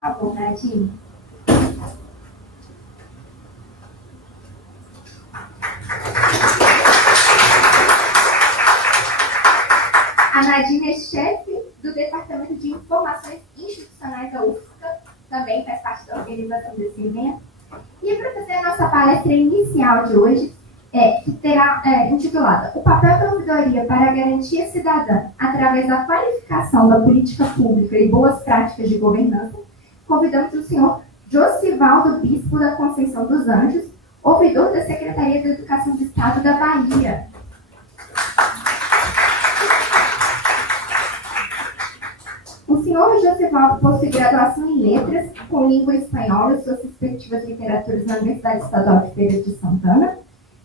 Tá bom, Nadine. A Nadine é chefe do Departamento de Informações Institucionais da UFSCa, também faz parte da organização desse evento. E para fazer a nossa palestra inicial de hoje, que terá intitulada O papel da ouvidoria para a garantia cidadã através da qualificação da política pública e boas práticas de governança, convidamos o senhor Josivaldo Bispo da Conceição dos Anjos, ouvidor da Secretaria de Educação do Estado da Bahia. O senhor Josivaldo possui graduação em Letras, com língua espanhola e suas respectivas literaturas na Universidade Estadual de Feira de Santana.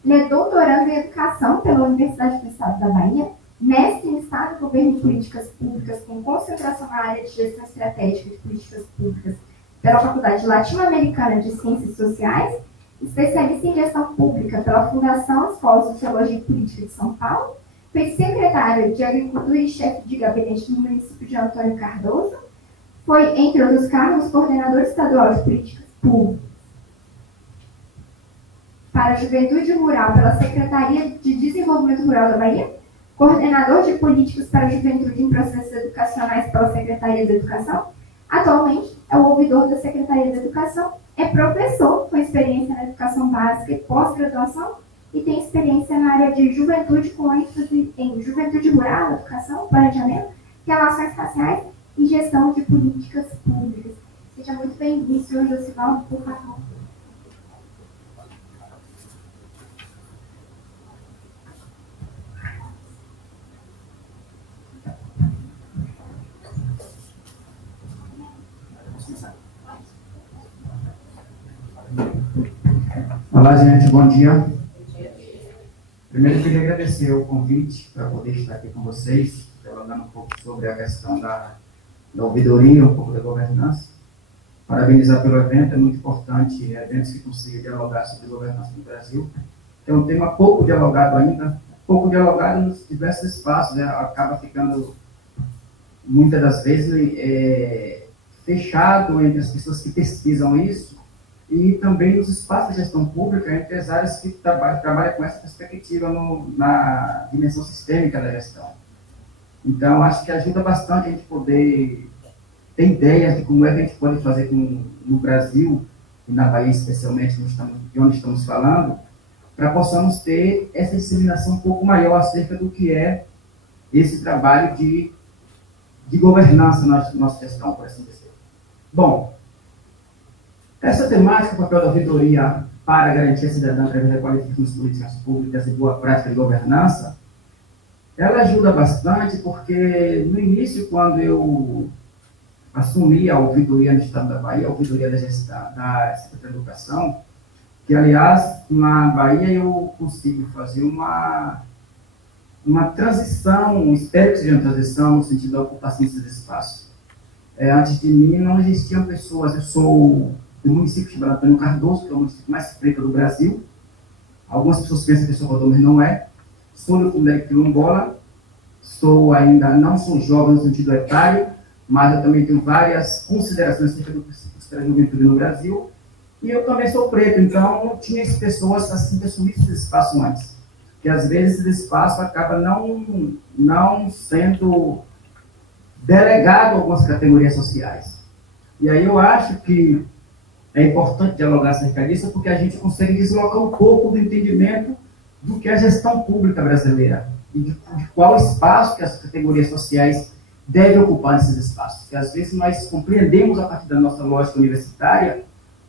Ele é doutorando em Educação pela Universidade do Estado da Bahia, mestre em Estado, Governo e Políticas Públicas, com concentração na área de Gestão Estratégica de Políticas Públicas pela Faculdade Latino-Americana de Ciências Sociais, especialista em Gestão Pública pela Fundação Escola de Sociologia e Política de São Paulo, foi secretário de Agricultura e chefe de gabinete no município de Antônio Cardoso, foi, entre outros cargos, coordenador estadual de políticas públicas para a Juventude Rural pela Secretaria de Desenvolvimento Rural da Bahia, coordenador de políticas para a juventude em processos educacionais pela Secretaria de Educação. Atualmente é o ouvidor da Secretaria de Educação, é professor com experiência na educação básica e pós-graduação e tem experiência na área de juventude com ênfase em juventude rural, educação, planejamento, relações raciais e gestão de políticas públicas. Seja muito bem-vindo, senhor Josivaldo, por favor. Olá, gente, bom dia. Primeiro, eu queria agradecer o convite para poder estar aqui com vocês, dialogando um pouco sobre a questão da ouvidoria, um pouco da governança. Parabenizar pelo evento, é muito importante eventos que consigam dialogar sobre governança no Brasil. É um tema pouco dialogado ainda, pouco dialogado nos diversos espaços, acaba ficando, muitas das vezes, fechado entre as pessoas que pesquisam isso, e também nos espaços de gestão pública, entre as áreas que trabalham com essa perspectiva na dimensão sistêmica da gestão. Então, acho que ajuda bastante a gente poder ter ideias de como é que a gente pode fazer no Brasil, e na Bahia especialmente, de onde estamos falando, para possamos ter essa disseminação um pouco maior acerca do que é esse trabalho de governança na nossa gestão, por assim dizer. Bom, essa temática, o papel da ouvidoria para a garantia cidadã através da qualificação das políticas públicas e boa prática de governança, ela ajuda bastante porque no início, quando eu assumi a ouvidoria no Estado da Bahia, a ouvidoria da Secretaria de Educação, que aliás, na Bahia eu consigo fazer uma transição, espero que seja uma transição no sentido da ocupação desses espaços. Antes de mim não existiam pessoas, eu sou do município de Antônio Cardoso, que é o município mais preto do Brasil. Algumas pessoas pensam que eu sou Salvador, mas não é. Sou do comunidade quilombola, não sou jovem no sentido etário, mas eu também tenho várias considerações acerca do sistema de juventude no Brasil. E eu também sou preto, então não tinha pessoas assim que assumissem esse espaço antes. Que às vezes esse espaço acaba não sendo delegado a algumas categorias sociais. E aí eu acho que é importante dialogar acerca disso, porque a gente consegue deslocar um pouco do entendimento do que é a gestão pública brasileira e de qual espaço que as categorias sociais devem ocupar nesses espaços. Porque às vezes nós compreendemos, a partir da nossa lógica universitária,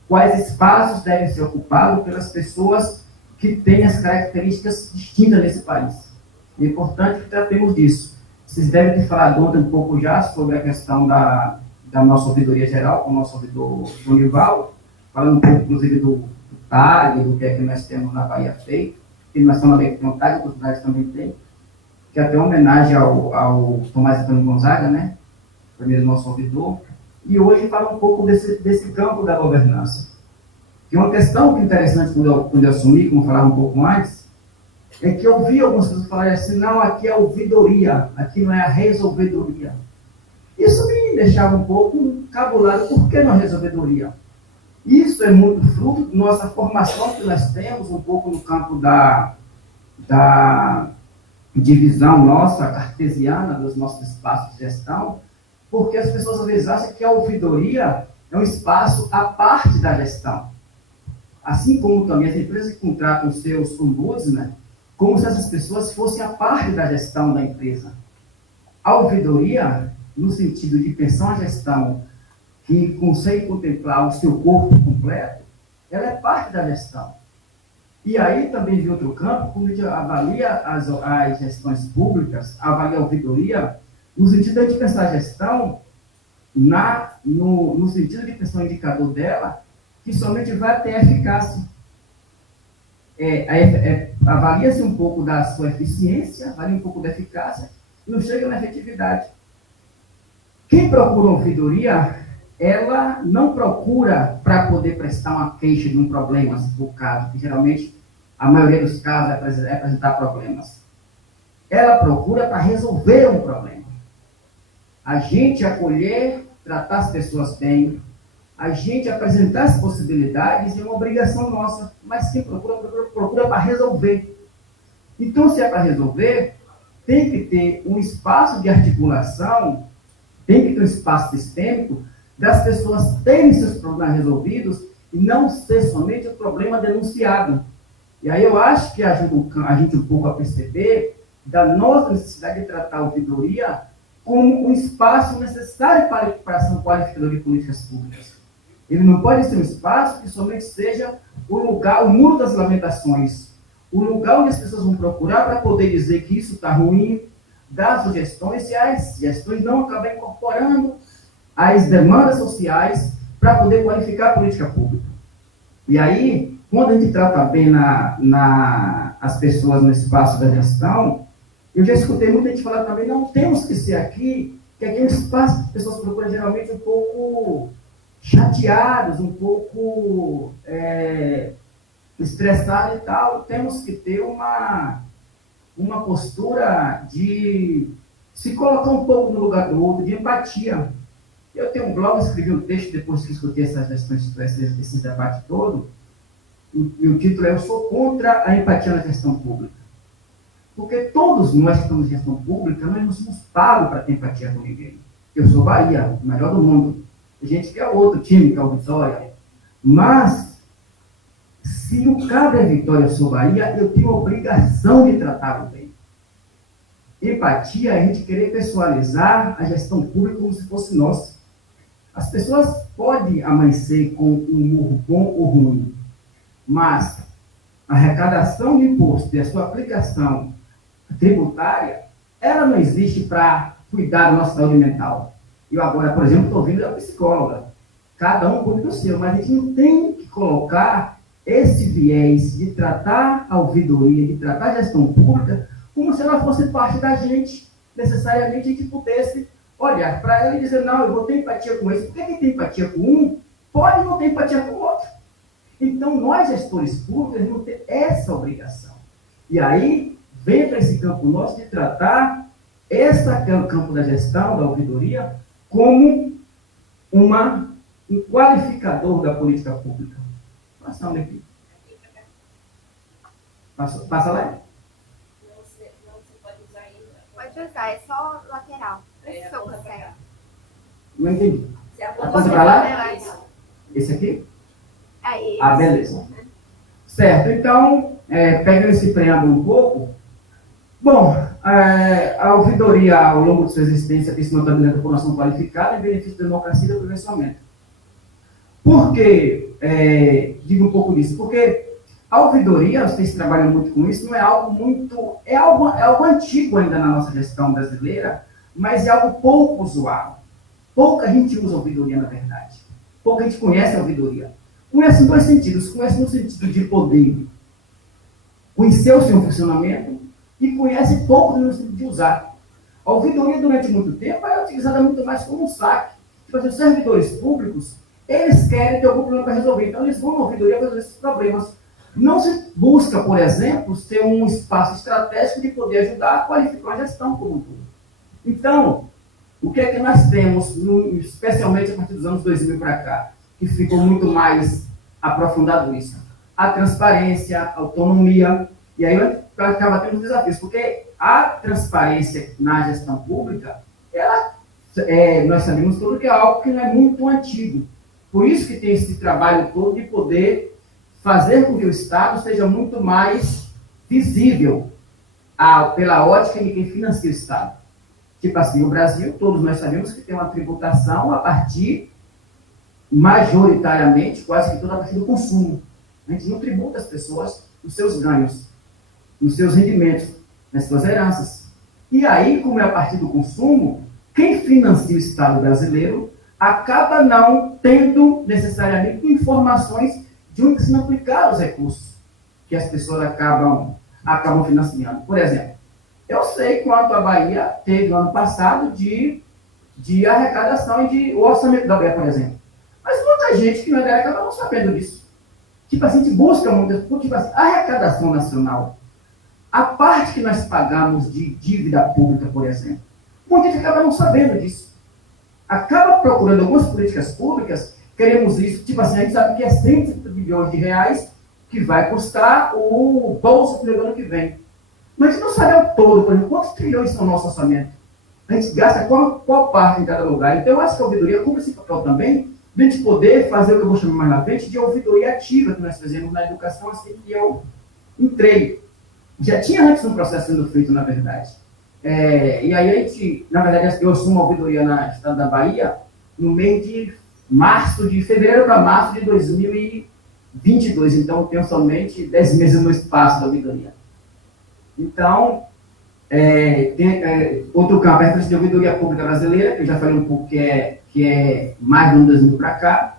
quais espaços devem ser ocupados pelas pessoas que têm as características distintas nesse país. É importante que tratemos disso. Vocês devem ter falado ontem um pouco já sobre a questão da nossa ouvidoria geral, com o nosso ouvidor Jonivaldo, falando um pouco, inclusive, do TAG, do que é que nós temos na Bahia feito, que nós estamos na Bahia, o TAG, outros lugares também tem, que é até uma homenagem ao Tomás Antônio Gonzaga, né, primeiro nosso ouvidor, e hoje fala um pouco desse campo da governança. E uma questão que é interessante quando eu assumi, como eu falava um pouco antes, é que eu vi algumas pessoas falarem assim, não, aqui é ouvidoria, aqui não é a resolvedoria. Isso me deixava um pouco encabulado. Por que não resolvedoria? Isso é muito fruto da nossa formação que nós temos, um pouco no campo da divisão nossa, cartesiana, dos nossos espaços de gestão, porque as pessoas às vezes acham que a ouvidoria é um espaço à parte da gestão. Assim como também as empresas que contratam seus ombudsman, como se essas pessoas fossem a parte da gestão da empresa. A ouvidoria, no sentido de pensar uma gestão que consegue contemplar o seu corpo completo, ela é parte da gestão. E aí também de outro campo, quando a gente avalia as gestões públicas, avalia a ouvidoria, no sentido de pensar a gestão, no sentido de pensar o indicador dela, que somente vai ter eficácia. Avalia-se um pouco da sua eficiência, avalia um pouco da eficácia, e não chega na efetividade. Quem procura ouvidoria, ela não procura para poder prestar uma queixa de um problema, se for o caso, que geralmente a maioria dos casos é apresentar problemas. Ela procura para resolver um problema. A gente acolher, tratar as pessoas bem, a gente apresentar as possibilidades é uma obrigação nossa, mas quem procura para resolver. Então, se é para resolver, tem que ter um espaço de articulação, tem que ter um espaço sistêmico das pessoas terem seus problemas resolvidos e não ser somente o problema denunciado. E aí eu acho que ajuda a gente um pouco a perceber da nossa necessidade de tratar a ouvidoria como um espaço necessário para a preparação qualificadora de políticas públicas. Ele não pode ser um espaço que somente seja o lugar, o muro das lamentações, o lugar onde as pessoas vão procurar para poder dizer que isso está ruim, dar sugestões, e as sugestões não acabam incorporando as demandas sociais para poder qualificar a política pública. E aí, quando a gente trata bem as pessoas no espaço da gestão, eu já escutei muita gente falar também, não temos que ser aqui, que aqui é um espaço que as pessoas procuram geralmente um pouco chateados, um pouco estressados e tal. Temos que ter uma postura de se colocar um pouco no lugar do outro, de empatia. Eu tenho um blog, escrevi um texto depois que escutei essas gestões, esses debates todos, e o título é Eu sou contra a empatia na gestão pública. Porque todos nós que estamos em gestão pública, nós não somos pagos para ter empatia com ninguém. Eu sou Bahia, o melhor do mundo. Tem gente que é outro time, que é o Vitória. Mas, se o cabo é Vitória, eu sou Bahia, eu tenho a obrigação de tratá-lo bem. Empatia é a gente querer pessoalizar a gestão pública como se fosse nossa. As pessoas podem amanhecer com um humor bom ou ruim, mas a arrecadação de imposto e a sua aplicação tributária, ela não existe para cuidar da nossa saúde mental. Eu agora, por exemplo, estou vindo da psicóloga. Cada um cuida do seu, mas a gente não tem que colocar esse viés de tratar a ouvidoria, de tratar a gestão pública, como se ela fosse parte da gente. Necessariamente a gente pudesse olhar para ela e dizer, não, eu vou ter empatia com esse. Porque quem tem empatia com um, pode não ter empatia com o outro. Então, nós, gestores públicos, vamos ter essa obrigação. E aí, vem para esse campo nosso de tratar esse campo da gestão, da ouvidoria, como um qualificador da política pública. Passando aqui. Passa lá? Não se pode usar ainda. Pode usar, é só lateral. Se eu consegue. Não entendi. Se Aponta para lá? Esse aqui? Aí. Ah, beleza. Certo, então, pegando esse preâmbulo um pouco, bom, a ouvidoria, ao longo de sua existência, tem se notabilizado a população qualificada em benefício da democracia e do aperfeiçoamento. Por que digo um pouco disso? Porque a ouvidoria, vocês trabalham muito com isso, não é algo muito... É algo antigo ainda na nossa gestão brasileira, mas é algo pouco usual. Pouca gente usa a ouvidoria, na verdade. Pouca gente conhece a ouvidoria. Conhece em dois sentidos. Conhece no sentido de poder conhecer o seu funcionamento e conhece pouco no sentido de usar. A ouvidoria, durante muito tempo, é utilizada muito mais como um saque. Tipo assim, os servidores públicos, eles querem ter algum problema para resolver. Então, eles vão na ouvidoria para resolver esses problemas. Não se busca, por exemplo, ter um espaço estratégico de poder ajudar a qualificar a gestão como um todo. Então, o que é que nós temos, especialmente a partir dos anos 2000 para cá, que ficou muito mais aprofundado isso? A transparência, a autonomia, e aí acaba tendo desafios, porque a transparência na gestão pública, nós sabemos tudo que é algo que não é muito antigo. Por isso que tem esse trabalho todo de poder fazer com que o Estado seja muito mais visível pela ótica de quem financia o Estado. Tipo assim, o Brasil, todos nós sabemos que tem uma tributação a partir, majoritariamente, quase que toda a partir do consumo. A gente não tributa as pessoas nos seus ganhos, nos seus rendimentos, nas suas heranças. E aí, como é a partir do consumo, quem financia o Estado brasileiro acaba não tendo necessariamente informações de onde se aplicar os recursos que as pessoas acabam financiando. Por exemplo, eu sei quanto a Bahia teve no ano passado de arrecadação e o orçamento da Bahia, por exemplo. Mas muita gente que não é da área acaba não sabendo disso. Tipo assim, a gente busca muitas, porque tipo assim, a arrecadação nacional, a parte que nós pagamos de dívida pública, por exemplo, muita gente acaba não sabendo disso. Acaba procurando algumas políticas públicas, queremos isso, tipo assim, a gente sabe que é 150 bilhões de reais que vai custar o bolso do ano que vem. Mas a gente não sabe ao todo, por exemplo, quantos trilhões são o nosso orçamento. A gente gasta qual parte em cada lugar. Então, eu acho que a ouvidoria cumpre esse papel também, de a gente poder fazer o que eu vou chamar mais na frente de ouvidoria ativa, que nós fazemos na educação assim que eu entrei. Já tinha antes um processo sendo feito, na verdade. E aí a gente, na verdade, eu assumo a ouvidoria no estado da Bahia no mês de fevereiro para março de 2022. Então, eu tenho somente 10 meses no espaço da ouvidoria. Então, outro campo é a referência de ouvidoria pública brasileira, que eu já falei um pouco que é mais de 2000 para cá.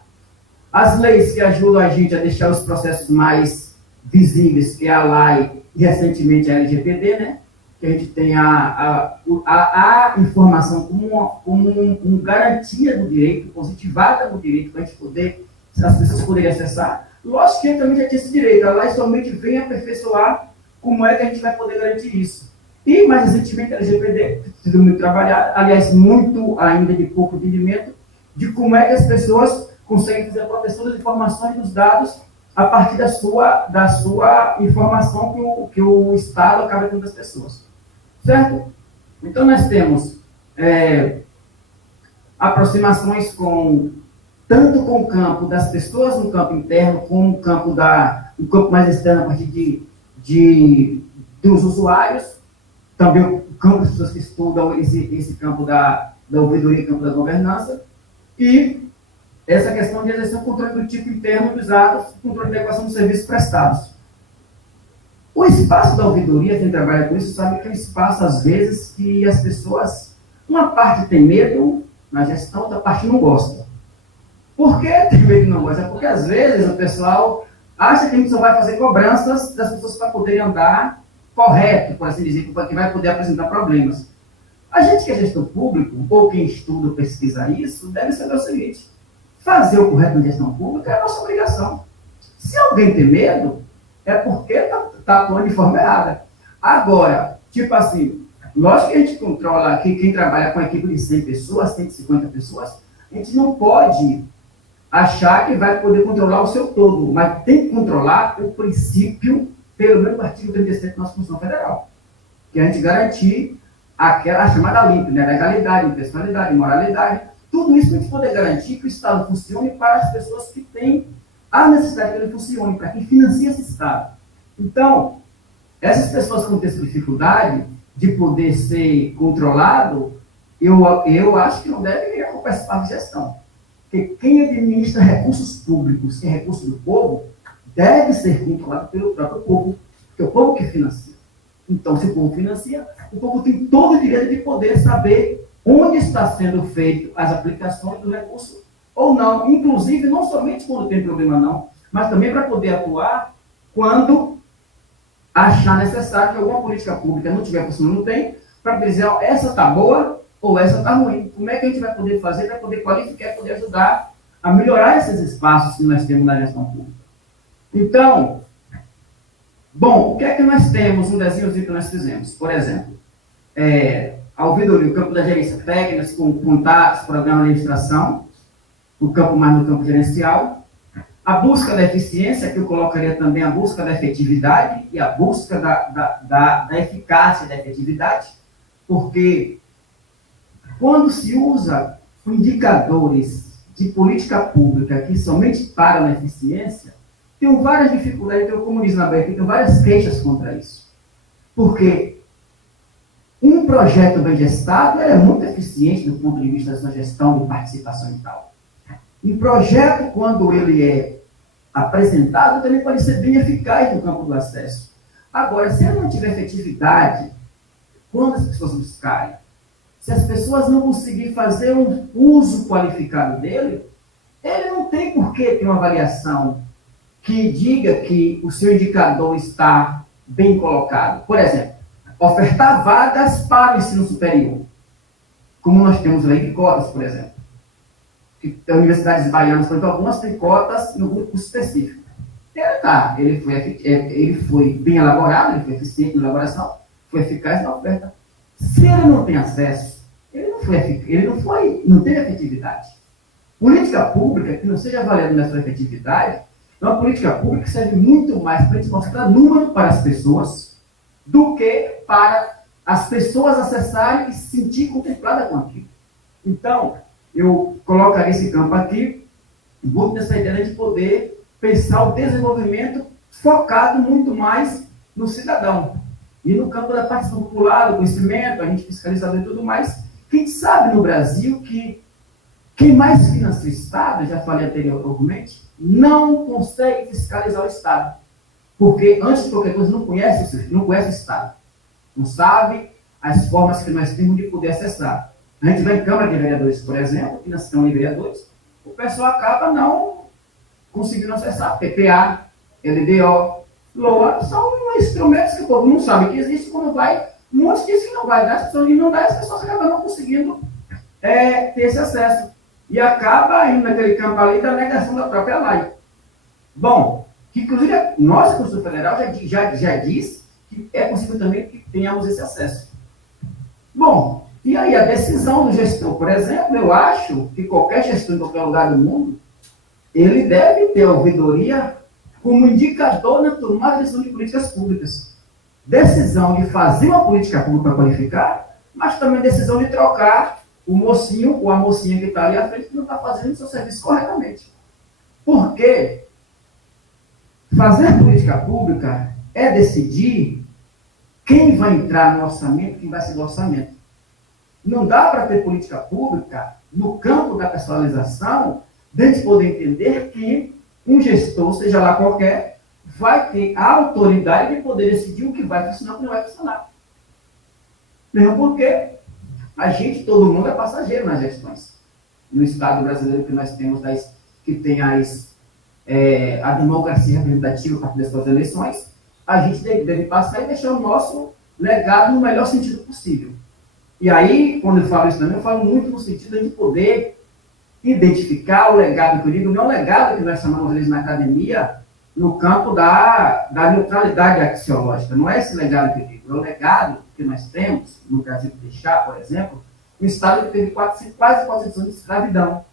As leis que ajudam a gente a deixar os processos mais visíveis, que é a LAI e recentemente a LGPD, né? Que a gente tem a informação como uma garantia do direito, positivada do direito, para a gente poder, as pessoas poderem acessar. Lógico que também já tinha esse direito, a LAI somente vem aperfeiçoar como é que a gente vai poder garantir isso. E, mais recentemente, a LGPD, sido muito trabalhada, aliás, muito ainda de pouco entendimento, de como é que as pessoas conseguem fazer a proteção das informações e dos dados a partir da sua informação que o Estado acaba tendo das pessoas. Certo? Então, nós temos aproximações tanto com o campo das pessoas no campo interno, como o campo mais externo a partir dos usuários, também o campo das pessoas que estudam esse campo da ouvidoria e campo da governança, e essa questão de exercer o controle do tipo interno dos atos, controle de adequação dos serviços prestados. O espaço da ouvidoria, quem trabalha com isso, sabe que é um espaço, às vezes, que as pessoas, uma parte tem medo na gestão, outra parte não gosta. Por que tem medo e não gosta? Porque, às vezes, o pessoal acha que a gente só vai fazer cobranças das pessoas para poderem andar correto, por assim dizer, que vai poder apresentar problemas. A gente que é gestor público, ou quem estuda ou pesquisa isso, deve saber o seguinte: fazer o correto na gestão pública é a nossa obrigação. Se alguém tem medo, é porque está atuando de forma errada. Agora, tipo assim, lógico que a gente controla, quem trabalha com a equipe de 100 pessoas, 150 pessoas, a gente não pode achar que vai poder controlar o seu todo, mas tem que controlar o princípio, pelo menos o artigo 37 da nossa Constituição Federal, que é a gente garantir a chamada LIMP, né, legalidade, impessoalidade, moralidade, tudo isso para a gente poder garantir que o Estado funcione para as pessoas que têm a necessidade que ele funcione, para quem financia esse Estado. Então, essas pessoas que vão ter essa dificuldade de poder ser controlado, eu acho que não deve ocupar esse espaço de gestão. Porque quem administra recursos públicos e recursos do povo deve ser controlado pelo próprio povo, porque é o povo que financia. Então, se o povo financia, o povo tem todo o direito de poder saber onde está sendo feito as aplicações do recurso ou não. Inclusive, não somente quando tem problema não, mas também para poder atuar quando achar necessário que alguma política pública não tiver funcionando bem, para dizer, ó, essa está boa ou essa está ruim. Como é que a gente vai poder fazer para poder qualificar e poder ajudar a melhorar esses espaços que nós temos na gestão pública? Então, bom, o que é que nós temos no desenhozinho que nós fizemos? Por exemplo, a ouvidoria, o campo da gerência técnica, com contatos, programa de administração, o campo mais no campo gerencial, a busca da eficiência, que eu colocaria também a busca da efetividade e a busca da eficácia e da efetividade, porque quando se usa indicadores de política pública que somente param na eficiência, tem várias dificuldades, como diz na BR, tem várias queixas contra isso. Porque um projeto bem gestado é muito eficiente do ponto de vista da sua gestão, de participação e tal. Um projeto, quando ele é apresentado, também pode ser bem eficaz no campo do acesso. Agora, se ele não tiver efetividade, quando as pessoas buscarem, se as pessoas não conseguirem fazer um uso qualificado dele, ele não tem por que ter uma avaliação que diga que o seu indicador está bem colocado. Por exemplo, ofertar vagas para o ensino superior, como nós temos lei de cotas, por exemplo. Que universidades baianas, por exemplo, algumas têm cotas no grupo específico. Ele foi bem elaborado, ele foi eficiente na elaboração, foi eficaz na oferta. Se ele não tem acesso, ele não tem efetividade. Política pública que não seja avaliada na sua efetividade é uma política pública que serve muito mais para a gente mostrar número para as pessoas do que para as pessoas acessarem e se sentir contempladas com aquilo. Então, eu colocaria esse campo aqui, muito nessa ideia de poder pensar o desenvolvimento focado muito mais no cidadão. E no campo da participação popular, do conhecimento, a gente fiscalizador e tudo mais, que a gente sabe no Brasil que quem mais financia o Estado, já falei anteriormente, não consegue fiscalizar o Estado. Porque, antes de qualquer coisa, não conhece o Estado. Não sabe as formas que nós temos de poder acessar. A gente vai em Câmara de Vereadores, por exemplo, que nós estamos em vereadores, o pessoal acaba não conseguindo acessar. PPA, LDO, LOA, são instrumentos que o povo não sabe que existe. Quando vai, muitos dizem que não vai dar, as pessoas não dão, as pessoas acabam não conseguindo ter esse acesso. E acaba indo naquele campo ali da negação da própria lei. Bom, que inclusive nós, a Constituição Federal, já diz que é possível também que tenhamos esse acesso. Bom, e aí a decisão do gestor, por exemplo, eu acho que qualquer gestor em qualquer lugar do mundo, ele deve ter a ouvidoria como indicador na tomada de decisão de políticas públicas. Decisão de fazer uma política pública para qualificar, mas também decisão de trocar o mocinho ou a mocinha que está ali à frente que não está fazendo o seu serviço corretamente. Porque fazer política pública é decidir quem vai entrar no orçamento, quem vai ser do orçamento. Não dá para ter política pública no campo da personalização, de gente poder entender que um gestor, seja lá qualquer, vai ter a autoridade de poder decidir o que vai funcionar e o que não vai funcionar. Mesmo porque a gente, todo mundo é passageiro nas gestões. No Estado brasileiro que nós temos, que tem a democracia representativa a partir das suas eleições, a gente deve passar e deixar o nosso legado no melhor sentido possível. E aí, quando eu falo isso também, eu falo muito no sentido de poder identificar o legado que eu digo, não é o legado que nós chamamos às vezes na academia, no campo da neutralidade axiológica. Não é esse legado que eu digo, é o legado que nós temos, no Brasil de Chá, por exemplo, um Estado que teve quase 400 anos de escravidão.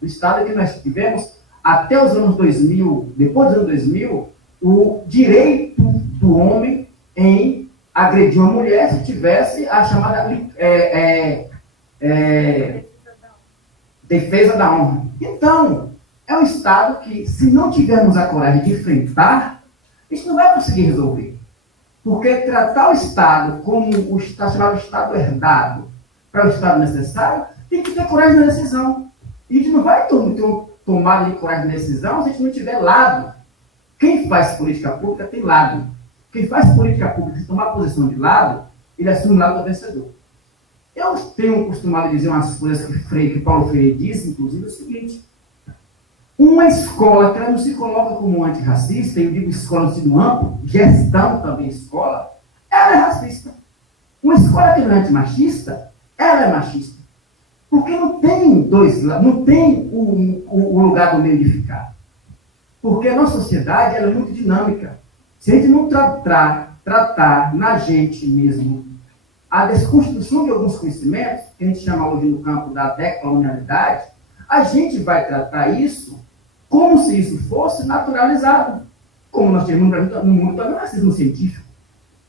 O Estado que nós tivemos, até os anos 2000, depois dos anos 2000, o direito do homem em agredir uma mulher se tivesse a chamada defesa da honra. Então, é um Estado que, se não tivermos a coragem de enfrentar, a gente não vai conseguir resolver. Porque tratar o Estado como o chamado Estado herdado para o Estado necessário, tem que ter coragem na decisão. E a gente não vai ter uma tomada de coragem na decisão se a gente não tiver lado. Quem faz política pública tem lado. Quem faz política pública, se tomar posição de lado, ele assume o lado do vencedor. Eu tenho costumado dizer umas coisas que Paulo Freire disse, inclusive, o seguinte: uma escola que ela não se coloca como antirracista, eu digo escola no sentido amplo, gestão também escola, ela é racista. Uma escola que não é antimachista, ela é machista. Porque não tem não tem o lugar do meio de ficar. Porque a nossa sociedade ela é muito dinâmica. Se a gente não tratar na gente mesmo a desconstrução de alguns conhecimentos, que a gente chama hoje no campo da decolonialidade, a gente vai tratar isso como se isso fosse naturalizado. Como nós temos no mundo também o racismo científico.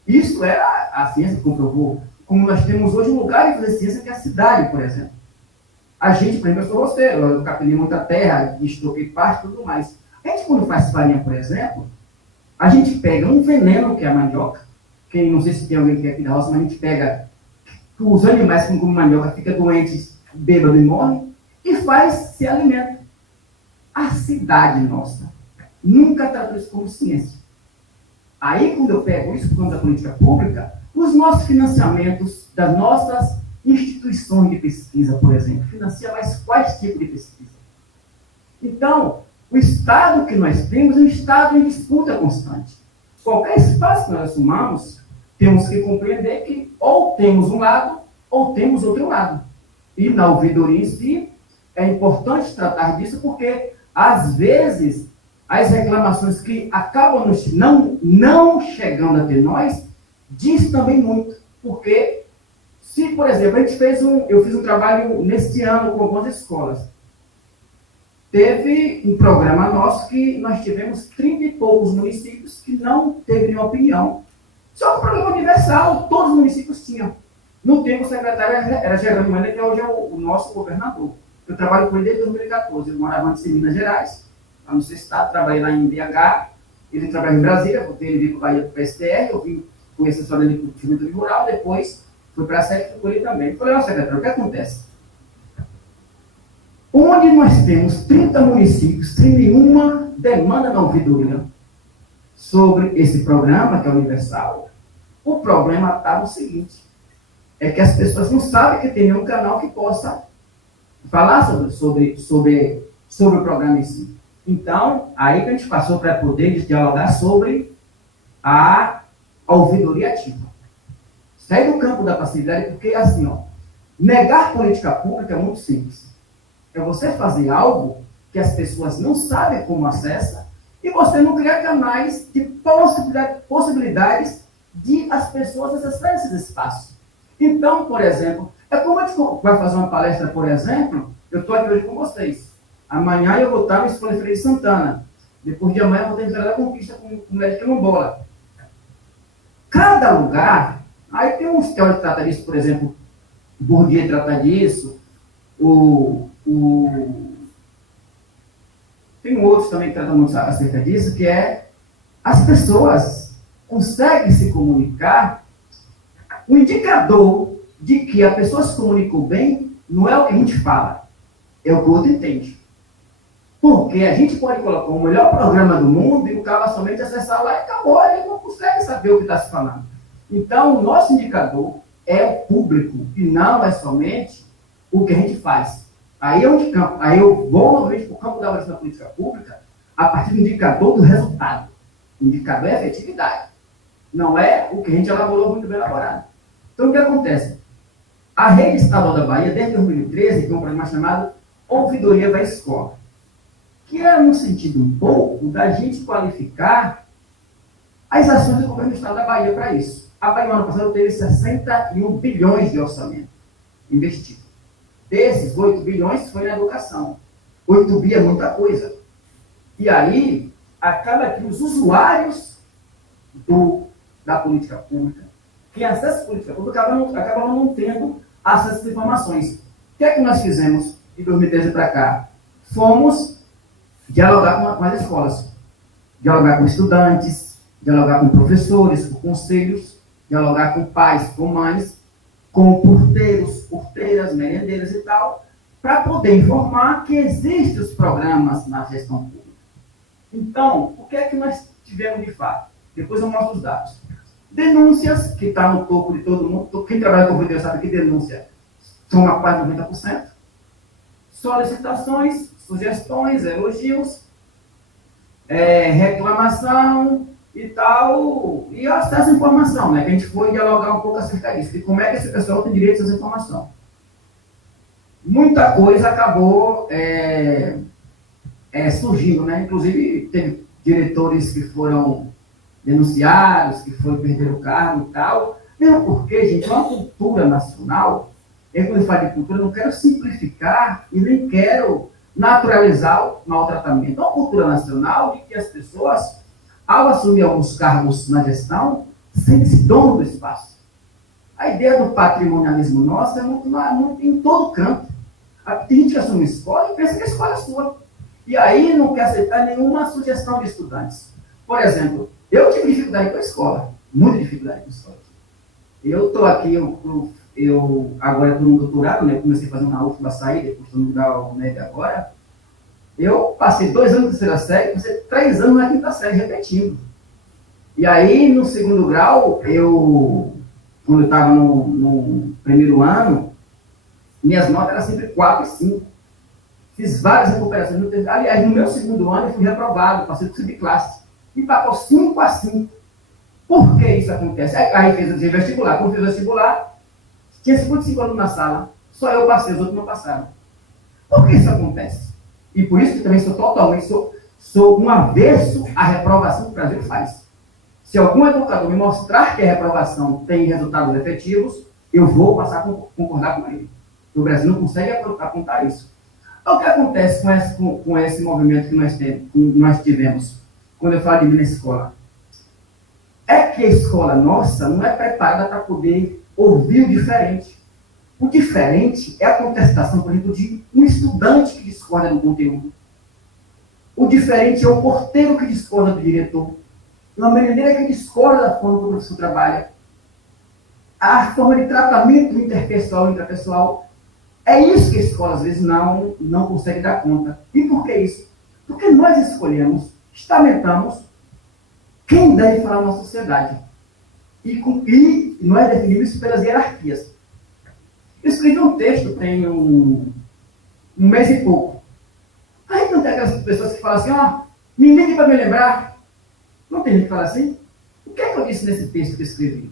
Isso é a ciência que comprovou. Como nós temos hoje um lugar de fazer ciência que é a cidade, por exemplo. A gente, por exemplo, eu sou roceiro, eu capinei muita terra, estoquei parte e tudo mais. A gente, quando faz farinha, por exemplo, a gente pega um veneno, que é a mandioca, que não sei se tem alguém que é aqui da roça, mas a gente pega os animais que comem mandioca, ficam doentes, bêbado e morrem, e faz se alimenta. A cidade nossa nunca tratou isso como ciência. Aí, quando eu pego isso por conta da política pública, os nossos financiamentos das nossas instituições de pesquisa, por exemplo, financia mais quais tipos de pesquisa? Então, o Estado que nós temos é um Estado em disputa constante. Qualquer espaço que nós assumamos, temos que compreender que ou temos um lado, ou temos outro lado. E na ouvidoria em si, é importante tratar disso, porque, às vezes, as reclamações que acabam não chegando até nós, diz também muito. Porque, se, por exemplo, eu fiz um trabalho neste ano com algumas escolas. Teve um programa nosso que nós tivemos 30 e poucos municípios que não teve nenhuma opinião. Só que o programa universal, todos os municípios tinham. No tempo, o secretário era Gerando Mena, que hoje é o nosso governador. Eu trabalho com ele desde 2014. Eu morava antes em Minas Gerais, lá no seu estado, trabalhei lá em BH. Ele trabalha em Brasília, porque ele veio para o PSTR, eu vim conhecer só dele para o Juventude Rural, depois fui para a SEC e fui ele também. Eu falei, ó, secretário, o que acontece? Onde nós temos 30 municípios sem nenhuma demanda na ouvidoria sobre esse programa, que é universal, o problema está no seguinte, é que as pessoas não sabem que tem nenhum canal que possa falar sobre o programa em si. Então, aí que a gente passou para poder dialogar sobre a ouvidoria ativa. Sai do campo da passividade, porque assim, ó, negar política pública é muito simples. É você fazer algo que as pessoas não sabem como acessa e você não criar canais de possibilidades de as pessoas acessarem esses espaços. Então, por exemplo, é como a gente vai fazer uma palestra, por exemplo, eu estou aqui hoje com vocês. Amanhã eu vou estar no Escola Freire de Santana. Depois de amanhã eu vou ter que entrar na Conquista com o médico Quilombola. Cada lugar, aí tem uns teóricos que tratam disso, por exemplo, Bourdieu trata disso, tem outros também que tratam muito acerca disso, que é as pessoas conseguem se comunicar. O indicador de que a pessoa se comunicou bem não é o que a gente fala, é o que o outro entende. Porque a gente pode colocar o melhor programa do mundo e o cara somente acessar lá e acabou, ele não consegue saber o que está se falando. Então, o nosso indicador é o público e não é somente o que a gente faz. Aí eu vou novamente para o campo da avaliação da política pública a partir do indicador do resultado. O indicador é a efetividade. Não é o que a gente elaborou muito bem elaborado. Então, o que acontece? A Rede Estadual da Bahia, desde 2013, tem um programa chamado Ouvidoria da Escola, que é no sentido um pouco da gente qualificar as ações do governo do Estado da Bahia para isso. A Bahia, no ano passado, teve 61 bilhões de orçamento investido. Desses 8 bilhões foi na educação. 8 bi é muita coisa. E aí, acaba que os usuários da política pública, quem acessa a política pública, acabam não tendo acesso às informações. O que é que nós fizemos de 2013 para cá? Fomos dialogar com as escolas, dialogar com estudantes, dialogar com professores, com conselhos, dialogar com pais, com mães, com porteiros, porteiras, merendeiras e tal, para poder informar que existem os programas na gestão pública. Então, o que é que nós tivemos de fato? Depois eu mostro os dados. Denúncias, que está no topo de todo mundo, quem trabalha com vídeo sabe que denúncia toma quase 90%. Solicitações, sugestões, elogios, reclamação e tal, e acesso à informação, né? Que a gente foi dialogar um pouco acerca disso, de como é que esse pessoal tem direito a essa informação. Muita coisa acabou surgindo, né? Inclusive, teve diretores que foram denunciados, que foram perder o cargo e tal, Mesmo porque, gente, uma cultura nacional, quando eu falo de cultura, eu não quero simplificar e nem quero naturalizar o maltratamento. É uma cultura nacional de que as pessoas, ao assumir alguns cargos na gestão, sentem-se dono do espaço. A ideia do patrimonialismo nosso é muito em todo canto. Tem gente que assume escola e pensa que a escola é sua. E aí não quer aceitar nenhuma sugestão de estudantes. Por exemplo, eu tive dificuldade com a escola. Muita dificuldade com a escola. Eu estou aqui, eu agora estou no doutorado, né? Comecei a fazer na última saída, depois estou no grau médio agora. Eu passei 2 anos na terceira série, passei 3 anos na quinta série, repetindo. E aí, no segundo grau, quando eu estava no primeiro ano, minhas notas eram sempre 4 e 5. Fiz várias recuperações. Aliás, no meu segundo ano, eu fui reprovado, passei por subclasse. E passou 5 a 5. Por que isso acontece? Aí fiz vestibular. Quando fiz vestibular, tinha 55 alunos na sala. Só eu passei, os outros não passaram. Por que isso acontece? E por isso que também sou um avesso à reprovação que o Brasil faz. Se algum educador me mostrar que a reprovação tem resultados efetivos, eu vou passar a concordar com ele. O Brasil não consegue apontar isso. O que acontece com esse movimento que nós tivemos, quando eu falo de mim na escola? É que a escola nossa não é preparada para poder ouvir o diferente. O diferente é a contestação, por exemplo, de um estudante que discorda do conteúdo. O diferente é o porteiro que discorda do diretor. Uma merendeira que discorda da forma como o professor trabalha. A forma de tratamento interpessoal e intrapessoal. É isso que a escola, às vezes, não consegue dar conta. E por que isso? Porque nós escolhemos, estamentamos quem deve falar na sociedade. E nós definimos isso pelas hierarquias. Eu escrevi um texto, tem um mês e pouco. Aí não tem aquelas pessoas que falam assim, me ligue para me lembrar. Não tem gente que fala assim? O que é que eu disse nesse texto que eu escrevi?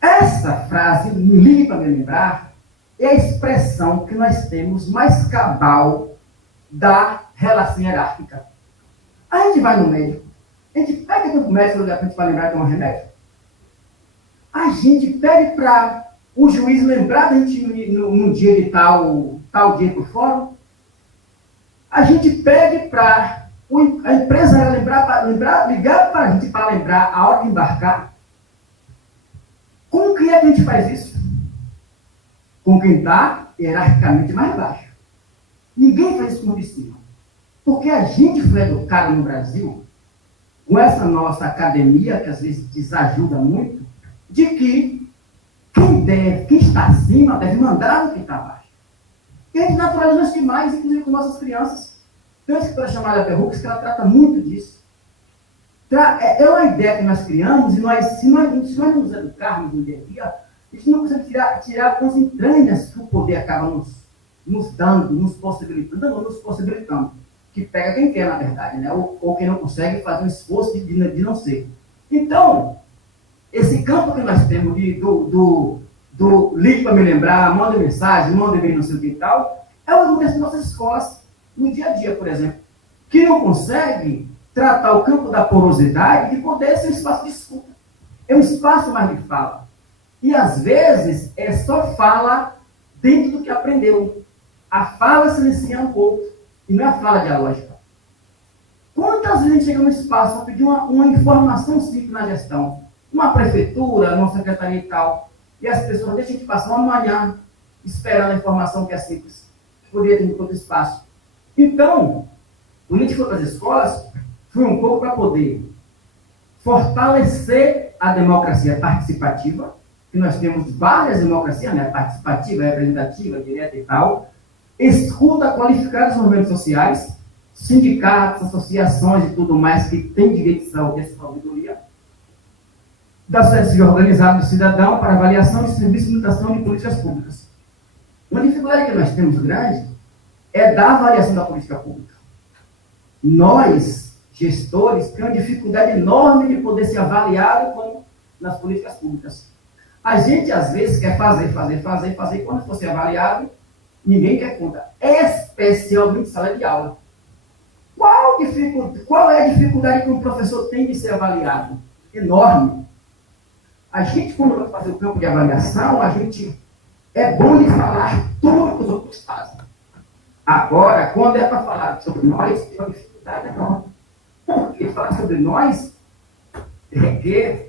Essa frase, me ligue para me lembrar, é a expressão que nós temos mais cabal da relação hierárquica. A gente vai no médico, a gente pede para o médico para a gente lembrar de um remédio. A gente pede para o juiz lembrar da gente no dia de tal dia para o fórum. A gente pede para a empresa ligar para a gente para lembrar a hora de embarcar. Com quem é que a gente faz isso? Com quem está hierarquicamente mais baixo. Ninguém faz isso com o de cima. Porque a gente foi educado no Brasil, com essa nossa academia, que às vezes desajuda muito, de que quem está acima deve mandar no que está abaixo. E a gente naturaliza isso demais, inclusive com nossas crianças. Tem uma escritora chamada Perrux que ela trata muito disso. É uma ideia que nós criamos, e se nós não nos educarmos no dia a dia, a gente não consegue tirar algumas entranhas que o poder acaba nos dando, nos possibilitando. Que pega quem quer, na verdade, né? Ou quem não consegue fazer um esforço de não ser. Então, esse campo que nós temos do ligue para me lembrar, manda mensagem, manda e-mail, não sei o que e tal, é o que acontece nas nossas escolas, no dia a dia, por exemplo, que não consegue tratar o campo da porosidade de poder ser um espaço de escuta. É um espaço mais de fala. E, às vezes, é só fala dentro do que aprendeu. A fala silencia um pouco, e não é a fala dialógica. Quantas vezes a gente chega no espaço para pedir uma informação simples na gestão? Numa prefeitura, numa secretaria e tal, e as pessoas deixam de passar uma manhã esperando a informação que é simples, que poderia ter em todo espaço. Então, quando a gente foi para as escolas, foi um pouco para poder fortalecer a democracia participativa, que nós temos várias democracias, né? Participativa, representativa, direta e tal, escuta qualificada dos movimentos sociais, sindicatos, associações e tudo mais que tem direito de saúde e ouvidoria, da sociedade civil organizada do cidadão para avaliação de serviços de imitação de políticas públicas. Uma dificuldade que nós temos grande é da avaliação da política pública. Nós, gestores, temos uma dificuldade enorme de poder ser avaliado como nas políticas públicas. A gente, às vezes, quer fazer, e quando for ser avaliado, ninguém quer conta. Especialmente em sala de aula. Qual é a dificuldade que um professor tem de ser avaliado? Enorme. A gente, quando vai fazer o campo de avaliação, é bom de falar tudo que os outros fazem. Agora, quando é para falar sobre nós, tem uma dificuldade enorme. Porque falar sobre nós requer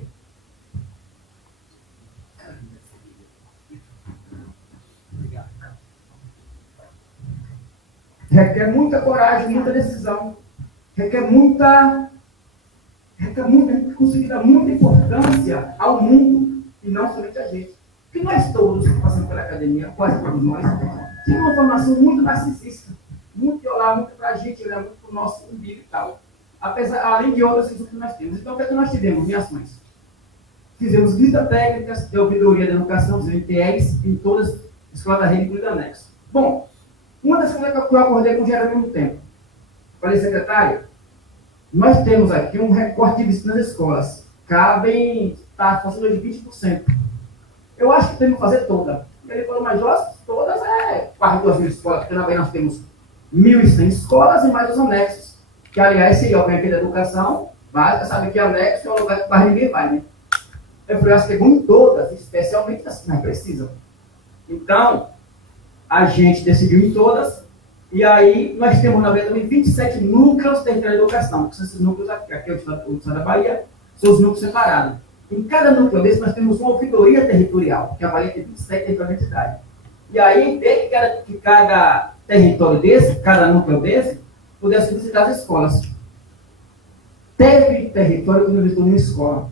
muita coragem, muita decisão, requer conseguir dar muita importância ao mundo e não somente a gente. Porque nós todos, passando pela academia, quase todos nós, tivemos uma formação muito narcisista, muito de olhar muito para a gente, olhar muito para o nosso umbigo e tal. Além de outras coisas que nós temos. Então, o que é que nós tivemos em ações? Fizemos visita técnicas de ouvidoria da educação, dos MTEs, em todas as escolas da rede, incluindo anexo. Bom, uma das coisas que eu acordei com o Geraldo há muito tempo. Falei, secretário, nós temos aqui um recorte de visita nas escolas. Cabem, está funcionando de 20%. Eu acho que temos que fazer toda. Ele falou, mas todas quase 2.000 escolas, porque na Bahia nós temos 1.100 escolas e mais os anexos. Que, aliás, se alguém aqui da educação básica sabe que anexo é um lugar que quase ninguém vai, né? Eu falei, acho que é bom em todas, especialmente as que mais precisam. Então, a gente decidiu em todas, e aí nós temos, na verdade, 27 núcleos territoriais de educação, que são esses núcleos aqui é o estado da Bahia, são os núcleos separados. Em cada núcleo desse, nós temos uma ouvidoria territorial, que a Bahia tem 27 territórios de cidade. E aí, desde que cada território desse, cada núcleo desse, pudesse visitar as escolas. Teve território que não visitou nenhuma escola.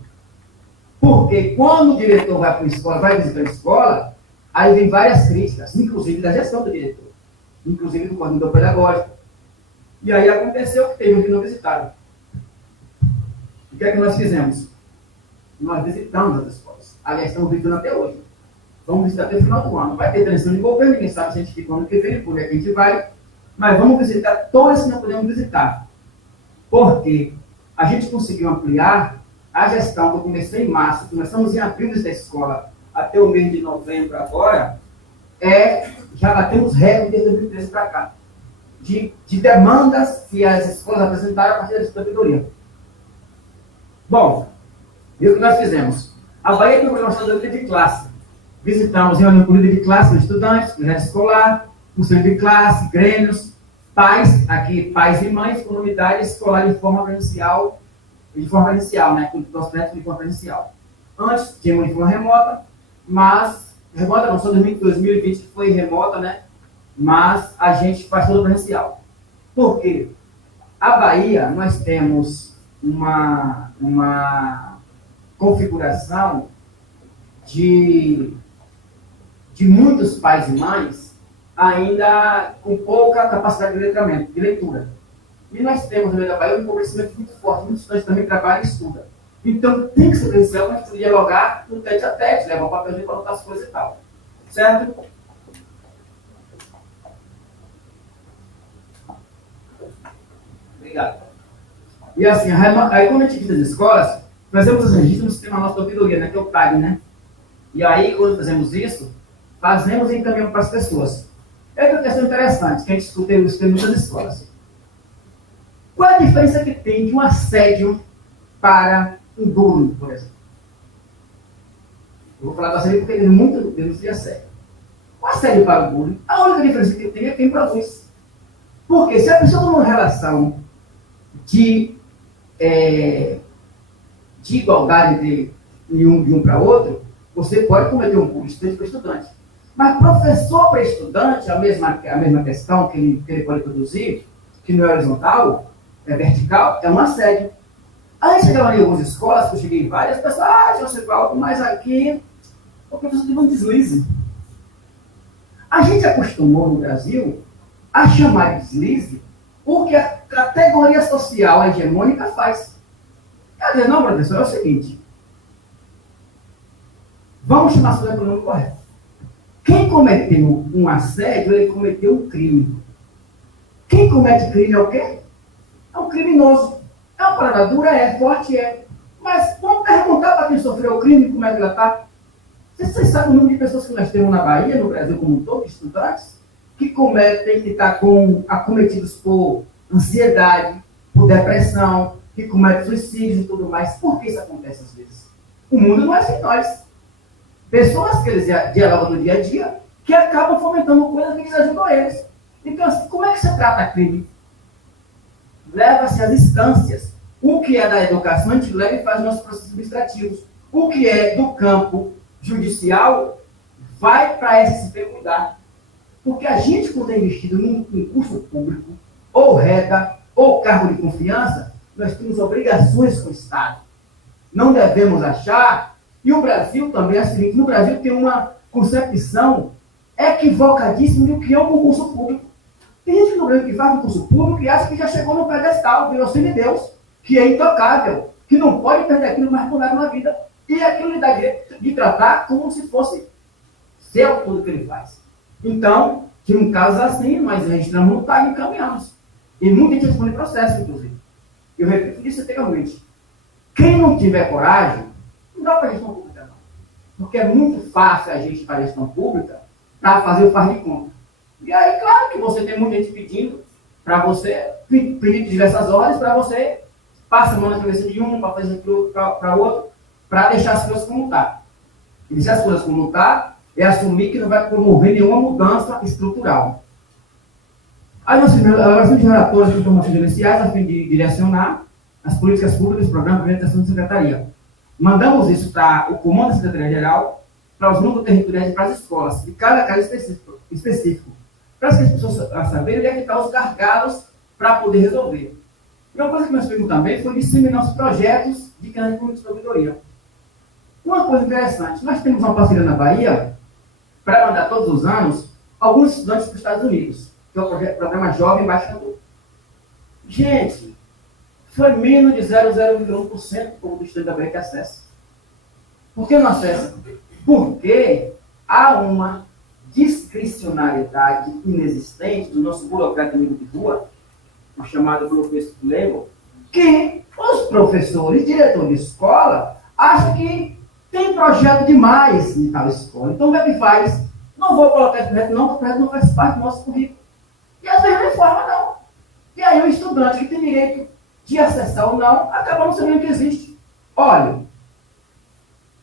Porque quando o diretor vai para uma escola, vai visitar a escola, aí vem várias críticas, inclusive da gestão do diretor, inclusive do coordenador pedagógico. E aí aconteceu que teve um que não visitaram. O que é que nós fizemos? Nós visitamos as escolas. Aliás, estamos visitando até hoje. Vamos visitar até o final do ano. Vai ter transição de governo, ninguém sabe se a gente fica no ano que vem, por onde é que a gente vai. Mas vamos visitar todas que não podemos visitar. Porque a gente conseguiu ampliar a gestão que eu comecei em março, começamos em abril da escola até o mês de novembro agora, já batemos recorde desde 2013 para cá, de demandas que as escolas apresentaram a partir da sabedoria. Bom, e o que nós fizemos? A Bahia tem um programa de líder de classe. Visitamos reunião com líder de classe, com estudantes, projeto escolar, conselho de classe, grêmios, pais e mães, comunidade escolar de forma presencial, né, com os projetos de forma presencial. Antes tínhamos de forma remota, mas, remota não, só 2020 que foi remota, né, mas a gente faz todo presencial. Por quê? A Bahia, nós temos uma configuração de muitos pais e mães ainda com pouca capacidade de letramento, de leitura. E nós temos no meio da Bahia um empobrecimento muito forte, muitos estudantes também trabalham e estudam. Então tem que ser presencial para a gente dialogar no tete a tete, levar um papelzinho para anotar as coisas e tal. Certo? Obrigado. E assim, aí quando a gente visita as escolas, fazemos os registros no sistema nosso de ouvidoria, né, que é o TAG, né? E aí, quando fazemos isso, fazemos e encaminhamos para as pessoas. É uma questão interessante, que a gente escuta em muitas escolas. Qual é a diferença que tem de um assédio para um bullying, por exemplo? Eu vou falar do assédio porque tem muito denúncia de assédio. O assédio para o bullying, a única diferença que tem é quem produz. Porque se a pessoa tem uma relação de igualdade de um para outro, você pode cometer um bullying estudante para estudante. Mas professor para estudante, a mesma questão que ele pode produzir, que não é horizontal, é vertical, é um assédio. Aí chegava em algumas escolas, que eu cheguei em várias, as pessoas, você fala, mas aqui o professor teve um deslize. A gente acostumou no Brasil a chamar de deslize o que a categoria social hegemônica faz. Quer dizer, não, professor, é o seguinte, vamos chamar isso pelo nome correto. Quem cometeu um assédio, ele cometeu um crime. Quem comete crime é o quê? É um criminoso. É uma parada dura, forte, Mas vamos perguntar para quem sofreu o crime como é que ela está. Vocês sabem o número de pessoas que nós temos na Bahia, no Brasil como um todo, estudantes, que estão acometidos por ansiedade, por depressão, que cometem suicídio e tudo mais. Por que isso acontece às vezes? O mundo não é sem nós. Pessoas que eles dialogam no dia a dia, que acabam fomentando coisas que desajudam eles. Então, assim, como é que se trata crime? Leva-se às instâncias. O que é da educação, a gente leva e faz nossos processos administrativos. O que é do campo judicial, vai para a SSP cuidar. Porque a gente, quando é investido num curso público, ou reta, ou cargo de confiança, nós temos obrigações com o Estado. Não devemos achar, e o Brasil também é o seguinte, no Brasil tem uma concepção equivocadíssima do que é um concurso público. Tem gente no Brasil que faz um curso público e acha que já chegou no pedestal, virou semideus, que é intocável, que não pode perder aquilo mais por nada na vida, e aquilo lhe dá direito de tratar como se fosse seu tudo que ele faz. Então, tinha casos assim, mas registramos no TAG e encaminhamos. E muita gente responde processo, inclusive. Eu repito isso anteriormente. Quem não tiver coragem, não dá para a gestão pública, não. Porque é muito fácil a gente para a gestão pública para fazer o faz de conta. E aí, claro que você tem muita gente pedindo para você, pedindo diversas ordens para você passar a mão na cabeça de um, para fazer para o outro, para deixar as coisas como está. E deixar as coisas como está é assumir que não vai promover nenhuma mudança estrutural. Aí nós elaboração de relatórios de informações gerenciais a fim de direcionar as políticas públicas e programas de implementação da Secretaria. Mandamos isso para o comando da Secretaria-Geral, para os núcleos territoriais e para as escolas, de cada caso específico, para que as pessoas saberem onde é que estão os gargalos para poder resolver. E uma coisa que nós fizemos também foi disseminar os projetos de candidato de ouvidoria. Uma coisa interessante, nós temos uma parceria na Bahia para mandar todos os anos alguns estudantes para os Estados Unidos, que é o programa Jovem Embaixador. Gente, foi menos de 0,01% do estudante da Bahia que acessa. Por que não acessa? Porque há uma discricionariedade inexistente do nosso burocrata de rua, o chamado professor Lego, que os professores, diretores de escola, acham que tem projeto demais em tal escola. Então, o que é que faz? Não vou colocar esse projeto não, porque o projeto não faz parte do nosso currículo. E às vezes não informa, não. E aí o estudante que tem direito de acessar ou não, acaba não sabendo que existe. Olha,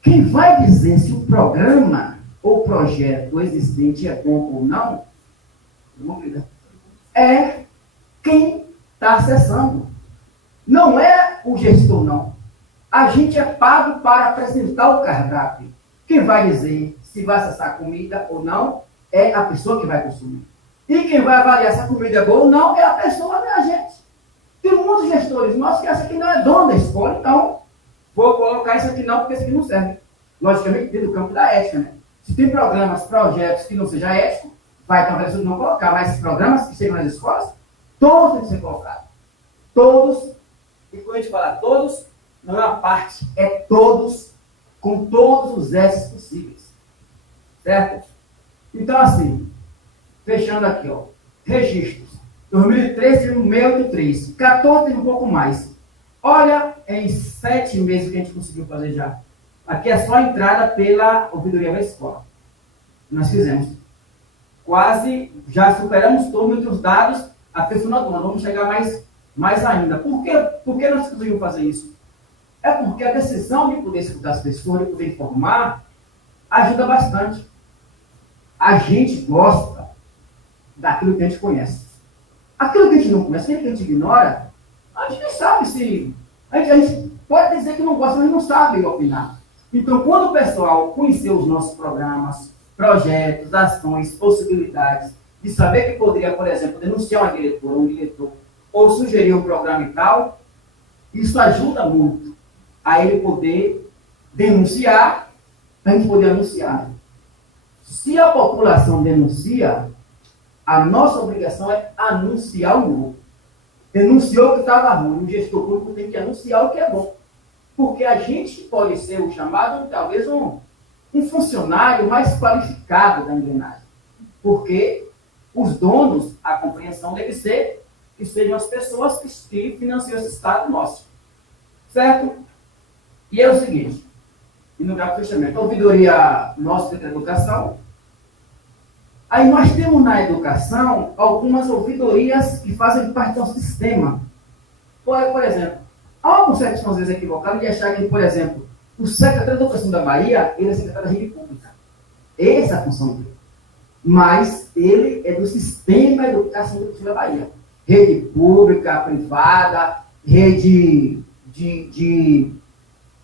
quem vai dizer se o programa ou projeto existente é bom ou não, é quem está acessando. Não é o gestor, não. A gente é pago para apresentar o cardápio. Quem vai dizer se vai acessar a comida ou não é a pessoa que vai consumir. E quem vai avaliar se a comida é boa ou não é a pessoa, não é a gente. Tem muitos gestores nossos que acham que não é dono da escola, então vou colocar isso aqui não, porque isso aqui não serve. Logicamente, dentro do campo da ética, né? Se tem programas, projetos que não seja ético, vai talvez não colocar, mas programas que chegam nas escolas, todos têm que ser colocados. Todos, e quando a gente fala todos, não é uma parte, é todos, com todos os S possíveis. Certo? Então, assim, fechando aqui, ó, registros. 2013, 683. 14 teve um pouco mais. Olha, em 7 meses que a gente conseguiu fazer já. Aqui é só a entrada pela ouvidoria da escola. Nós fizemos. Quase, já superamos todos os dados até o final do ano. Vamos chegar mais ainda. Por que nós conseguimos fazer isso? É porque a decisão de poder escutar as pessoas, de poder informar, ajuda bastante. A gente gosta daquilo que a gente conhece. Aquilo que a gente não conhece, aquilo que a gente ignora, a gente nem sabe se... A gente pode dizer que não gosta, mas não sabe opinar. Então, quando o pessoal conheceu os nossos programas, projetos, ações, possibilidades, de saber que poderia, por exemplo, denunciar uma diretora, um diretor, ou sugerir um programa e tal, isso ajuda muito a ele poder denunciar, para a gente poder anunciar. Se a população denuncia, a nossa obrigação é anunciar o novo. Denunciou que estava ruim, o gestor público tem que anunciar o que é bom. Porque a gente pode ser o chamado, talvez, um funcionário mais qualificado da engrenagem. Porque os donos, a compreensão deve ser que sejam as pessoas que financiam esse Estado nosso. Certo? E é o seguinte, e no grau de fechamento, a ouvidoria nossa da educação. Aí nós temos na educação algumas ouvidorias que fazem parte do nosso sistema. Por exemplo, há uma concepção às vezes equivocada de achar que, por exemplo, O secretário de Educação da Bahia, ele é secretário da rede pública. Essa é a função dele. Mas ele é do sistema educacional da Bahia. Rede pública, privada, rede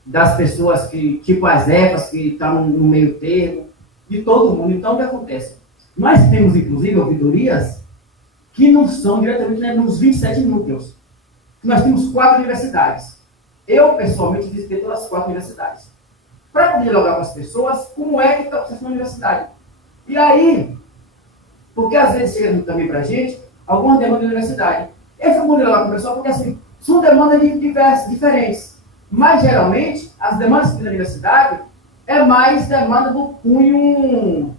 das pessoas que, tipo as EFAs, que estão no meio termo, de todo mundo. Então, o que acontece? Nós temos, inclusive, ouvidorias que não são diretamente, né, nos 27 núcleos. Nós temos 4 universidades. Eu, pessoalmente, visitei todas as 4 universidades. Para poder dialogar com as pessoas, como é que está o processo na universidade. E aí, porque às vezes chega também para a gente alguma demanda da universidade. Esse é o modelo lá com o pessoal, porque assim, são demandas diversas, diferentes. Mas geralmente, as demandas que tem na universidade é mais demanda do cunho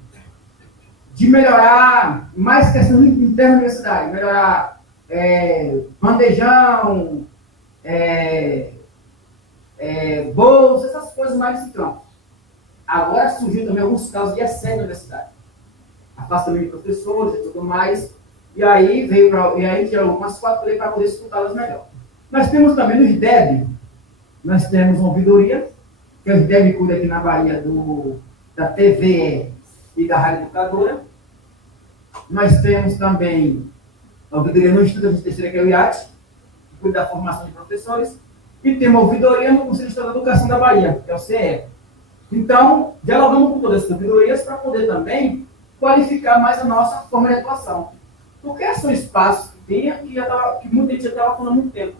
de melhorar, mais questão interna da universidade, melhorar bandejão, bolsa, essas coisas mais desse campo. Agora surgiu também alguns casos de assédio na universidade. Afastamento de professores e tudo mais. E aí veio tirou algumas 4 leis para poder escutá-las melhor. Nós temos também nos DEB, nós temos uma ouvidoria, que é o DEB cuida aqui na Bahia da TVE e da Rádio Educadora. Nós temos também a ouvidoria no Instituto de Terceira, que é o IAT, que cuida da formação de professores. E temos a ouvidoria no Conselho Estadual de Educação da Bahia, que é o CE. Então, dialogamos com todas essas ouvidorias para poder também qualificar mais a nossa forma de atuação. Porque são espaços que muita gente já estava falando há muito tempo.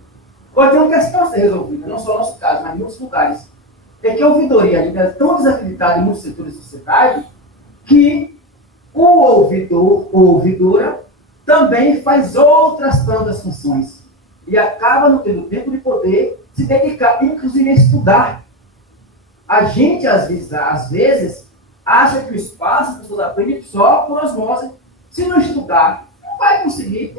Agora tem uma questão a ser resolvida, não só no nosso caso, mas em muitos lugares. É que a ouvidoria ainda é tão desacreditada em muitos setores da sociedade que o ouvidor ou ouvidora também faz outras tantas funções. E acaba não tendo tempo de poder se dedicar, inclusive a estudar. A gente, às vezes acha que o espaço, as pessoas aprendem só por osmose. Se não estudar, não vai conseguir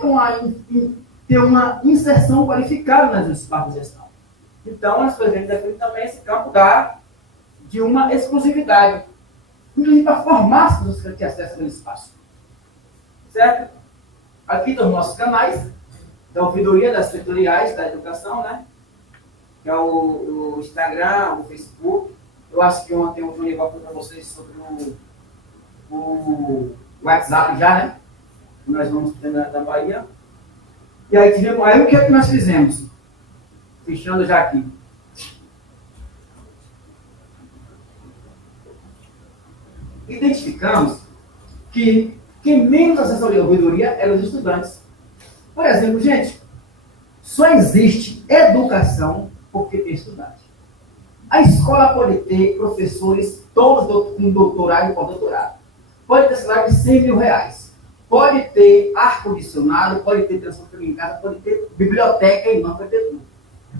ter uma inserção qualificada nos espaços de gestão. Então, nós fazemos também esse campo de uma exclusividade, inclusive para formar as pessoas que têm acesso ao espaço. Certo? Aqui estão os nossos canais, da ouvidoria das setoriais da educação, né? Que é o Instagram, o Facebook. Eu acho que ontem o Júnior vai falar para vocês sobre o WhatsApp já, né? Que nós vamos ter da Bahia. E aí o que é que nós fizemos? Fechando já aqui. Identificamos que quem menos assessoria à ouvidoria eram os estudantes. Por exemplo, gente, só existe educação porque tem estudante. A escola pode ter professores, todos com doutorado e pós-doutorado. Pode ter salário de 100 mil reais. Pode ter ar-condicionado, pode ter transporte em casa, pode ter biblioteca e não pode ter tudo.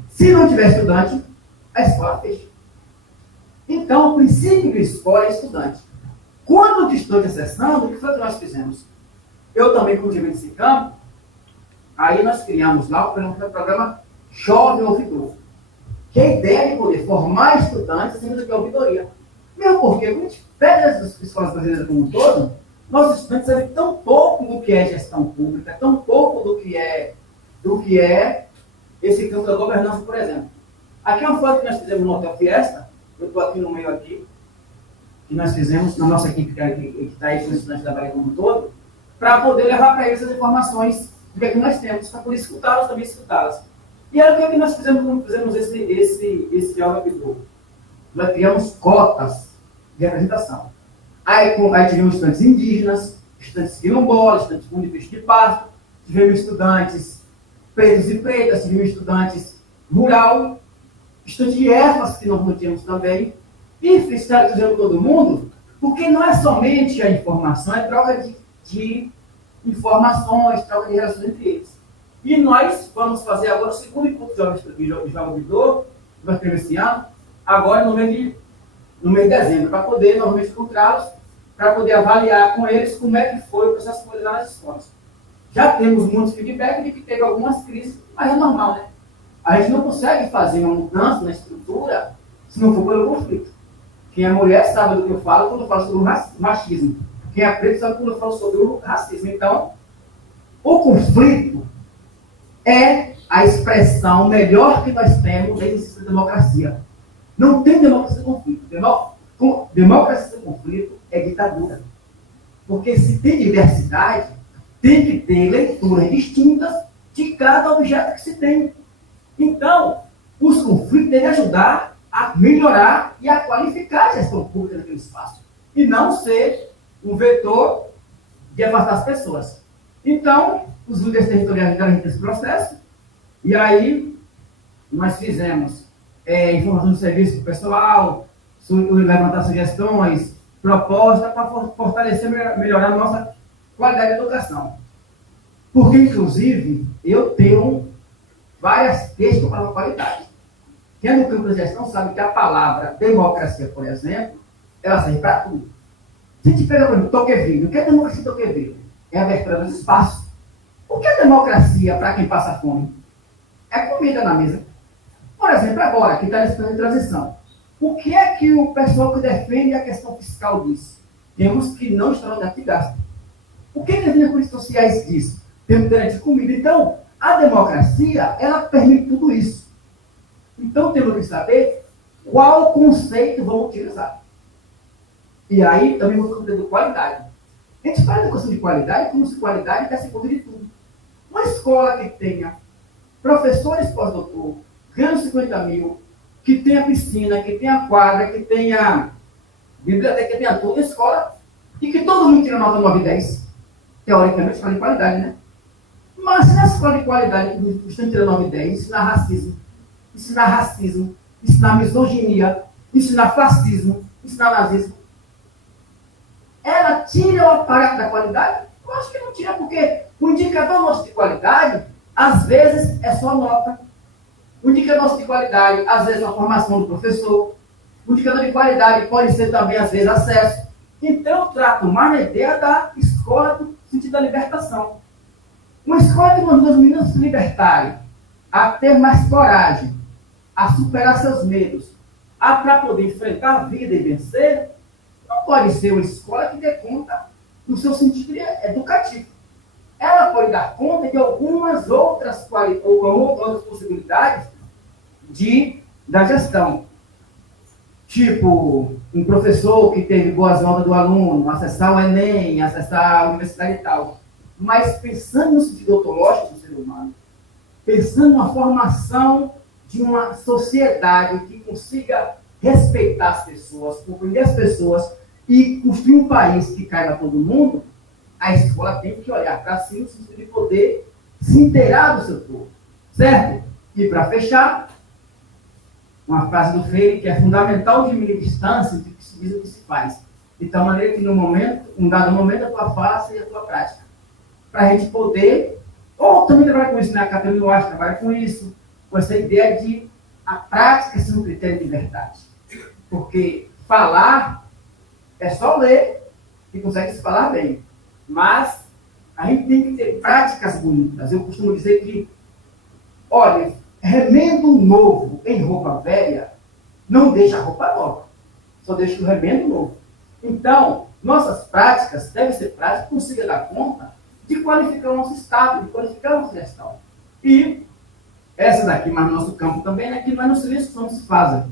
Se não tiver estudante, a escola fecha. Então, o princípio da escola é estudante. Quando o estudante acessando, o que foi que nós fizemos? Eu também, com o time desse campo, aí nós criamos lá o programa Jovem Ouvidor. Que a ideia é de poder formar estudantes acima do que a ouvidoria. Mesmo porque, quando a gente pega as escolas brasileiras como um todo, nossos estudantes sabem tão pouco do que é gestão pública, tão pouco do que é esse campo da governança, por exemplo. Aqui é uma foto que nós fizemos no Hotel Fiesta, eu estou aqui no meio aqui, que nós fizemos na nossa equipe que está aí com os estudantes da Bahia como um todo, para poder levar para eles as informações do que é que nós temos, para poder escutá-las, também escutá-las. E aí o que é que nós fizemos quando fizemos esse diálogo aplicou? Nós criamos cotas de apresentação. Aí tivemos estudantes indígenas, estudantes quilombolas, estudantes com bicho de pasto, tivemos estudantes pretos e pretas, tivemos estudantes rural, estudantes de EFAS que nós não tínhamos também, e fizemos todo mundo, porque não é somente a informação, é troca de informações, troca de relações entre eles. E nós vamos fazer agora o segundo encontro de Jovem Ouvidor, que nós temos esse ano, agora no mês de dezembro, para poder novamente encontrá-los, para poder avaliar com eles como é que foi o processo de lá nas escolas. Já temos muitos feedback de que teve algumas crises, mas é normal, né? A gente não consegue fazer uma mudança na estrutura se não for pelo conflito. Quem é mulher sabe do que eu falo quando eu falo sobre o machismo. Quem é preto sabe quando eu falo sobre o racismo. Então, o conflito é a expressão melhor que nós temos da democracia. Não tem democracia sem conflito. Democracia sem conflito é ditadura. Porque se tem diversidade, tem que ter leituras distintas de cada objeto que se tem. Então, os conflitos devem ajudar a melhorar e a qualificar a gestão pública daquele espaço. E não ser um vetor de afastar as pessoas. Então, os líderes territoriais entraram nesse processo, e aí nós fizemos informação de serviço para o pessoal, levantar sugestões, propostas para fortalecer e melhorar a nossa qualidade de educação. Porque, inclusive, eu tenho várias questões para a qualidade. Quem é do campo da gestão sabe que a palavra democracia, por exemplo, ela serve para tudo. Se a gente pega, por exemplo, Tocqueville, o que é democracia em Tocqueville? É a abertura dos espaços. O que é democracia para quem passa fome? É comida na mesa. Por exemplo, agora, que está nesse plano de transição, o que é que o pessoal que defende a questão fiscal diz? Temos que não estourar de gasto. O que as políticas sociais diz? Temos que ter comida. Então, a democracia, ela permite tudo isso. Então, temos que saber qual conceito vamos utilizar. E aí, também vamos falar de qualidade. A gente fala de questão de qualidade, como se qualidade desse conta de tudo. Uma escola que tenha professores pós-doutor, ganhando 50 mil, que tenha piscina, que tenha quadra, que tenha biblioteca, que tenha tudo, escola, e que todo mundo tira nota 9 e 10. Teoricamente, escola de qualidade, né? Mas se na escola de qualidade os estudantes tiram 9 e 10, ensinar racismo, ensinar misoginia, ensinar fascismo, ensinar nazismo, ela tira o aparato da qualidade? Eu acho que não tira, porque o indicador nosso de qualidade, às vezes, é só nota. O indicador nosso de qualidade, às vezes, é a formação do professor. O indicador de qualidade pode ser também, às vezes, acesso. Então, eu trato mais na ideia da escola no sentido da libertação. Uma escola que manda os meninos se libertarem, a ter mais coragem, a superar seus medos, para poder enfrentar a vida e vencer, não pode ser uma escola que dê conta do seu sentido educativo. Ela pode dar conta de algumas outras possibilidades da gestão. Tipo, um professor que teve boas notas do aluno, acessar o Enem, acessar a universidade e tal. Mas pensando no sentido ontológico do ser humano, pensando na formação de uma sociedade que consiga respeitar as pessoas, compreender as pessoas e construir um país que caiba a todo mundo, a escola tem que olhar para si no sentido de poder se inteirar do seu povo. Certo? E para fechar, uma frase do Freire que é fundamental de meia distância de que se diz o que se faz. De tal maneira que um dado momento, a tua fala seja a tua prática. Para a gente poder, ou também trabalhar com isso, né? A Catarina eu acho, trabalha com isso, com essa ideia de a prática ser um critério de verdade. Porque falar é só ler e consegue se falar bem. Mas a gente tem que ter práticas bonitas. Eu costumo dizer que, olha, remendo novo em roupa velha não deixa a roupa nova. Só deixa o remendo novo. Então, nossas práticas devem ser práticas que consigam dar conta de qualificar o nosso estado, de qualificar a nossa gestão. E essa daqui, mas no nosso campo também, né, que não é no silêncio que não se fazem,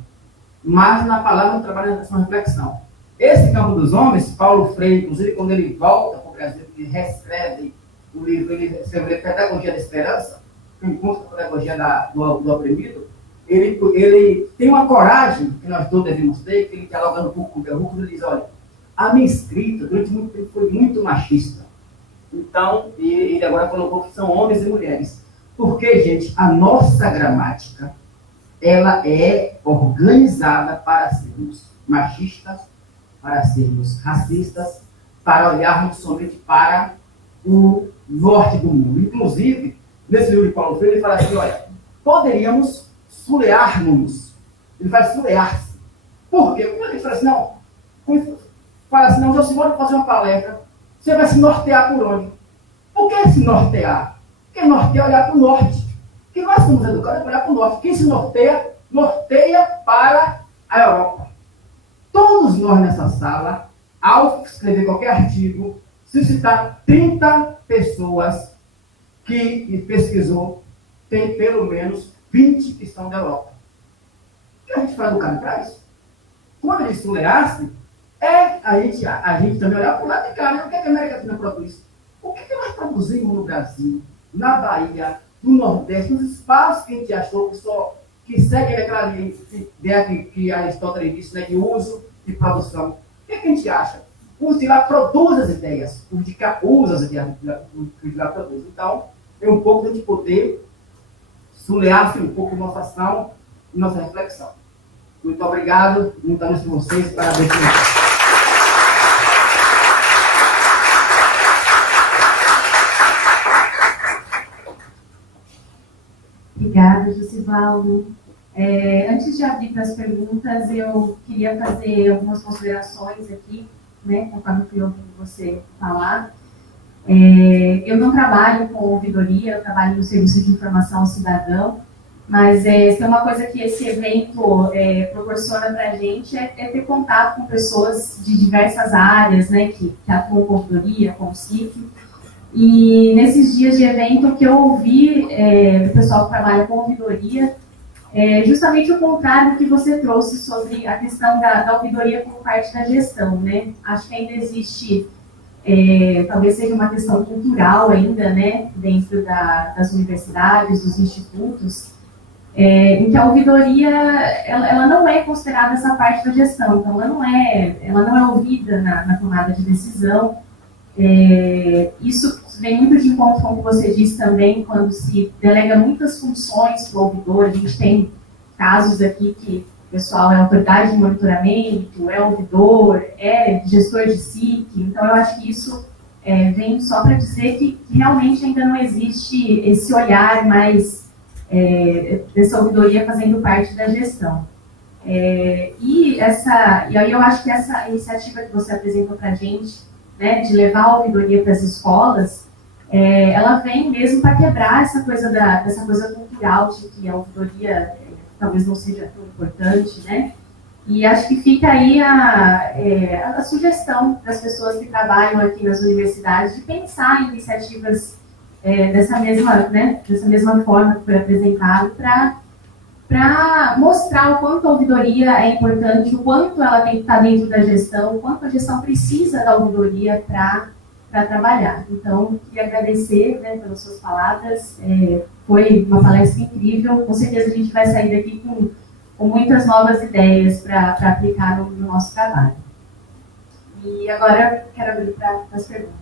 mas na palavra, no trabalho, na reflexão. Esse campo dos homens, Paulo Freire, inclusive, quando ele volta para o Brasil, ele reescreve o livro, ele escreveu Pedagogia da Esperança, que encontra a pedagogia do oprimido, ele tem uma coragem, que nós todos devemos ter, que ele dialogando um pouco com o Berruco, ele diz, olha, a minha escrita, durante muito tempo, foi muito machista. Então, ele agora colocou que são homens e mulheres. Porque, gente, a nossa gramática, ela é organizada para sermos machistas, para sermos racistas, para olharmos somente para o norte do mundo. Inclusive, nesse livro de Paulo Freire, ele fala assim, olha, poderíamos sulear-nos. Ele faz sulear-se. Por quê? Porque ele fala assim, não, Josimar, fazer uma palestra, você vai se nortear por onde? Por que se nortear? Porque nortear é olhar para o norte. Porque nós somos educados para olhar para o norte. Quem se norteia, norteia para a Europa. Todos nós nessa sala, ao escrever qualquer artigo, se citar 30 pessoas que pesquisou, tem pelo menos 20 que são da Europa. O que a gente gente foi educado para isso. Quando a gente se leasse, a gente também olhava para o lado de cá, né? O que a América Latina produz? O que nós produzimos no Brasil, na Bahia, no Nordeste, nos espaços que a gente achou que segue aquela ideia que Aristóteles disse, né, de uso e produção. O que a gente acha? Os de lá produzem as ideias, os de cá usam as ideias, os de lá produzem. Então, é um pouco de poder sulear um pouco nossa ação e nossa reflexão. Muito obrigado, muita luz para vocês, parabéns por isso. Obrigada, Josivaldo. Antes de abrir para as perguntas, eu queria fazer algumas considerações aqui, né, conforme fui ouvindo você falar. Eu não trabalho com ouvidoria, eu trabalho no Serviço de Informação ao Cidadão, mas tem uma coisa que esse evento proporciona para a gente é ter contato com pessoas de diversas áreas, né, que atuam com ouvidoria, com o CIF. E nesses dias de evento, o que eu ouvi do pessoal que trabalha com ouvidoria é justamente o contrário do que você trouxe sobre a questão da ouvidoria como parte da gestão, né? Acho que ainda existe, talvez seja uma questão cultural ainda, né, dentro das universidades, dos institutos, em que a ouvidoria ela não é considerada essa parte da gestão, então ela não é ouvida na tomada de decisão. Isso vem muito de encontro com o que você disse também, quando se delega muitas funções para o ouvidor. A gente tem casos aqui que o pessoal é autoridade de monitoramento, é ouvidor, é gestor de SIC, então eu acho que isso vem só para dizer que realmente ainda não existe esse olhar mais dessa ouvidoria fazendo parte da gestão. E aí eu acho que essa iniciativa que você apresentou para a gente, né, de levar a ouvidoria para as escolas, ela vem mesmo para quebrar essa coisa dessa coisa cultural de que a ouvidoria talvez não seja tão importante, né? E acho que fica aí a sugestão das pessoas que trabalham aqui nas universidades de pensar em iniciativas dessa mesma forma que foi apresentado para mostrar o quanto a ouvidoria é importante, o quanto ela tem que estar dentro da gestão, o quanto a gestão precisa da ouvidoria para trabalhar. Então, queria agradecer, né, pelas suas palavras. Foi uma palestra incrível. Com certeza a gente vai sair daqui com muitas novas ideias para aplicar no nosso trabalho. E agora quero abrir para as perguntas.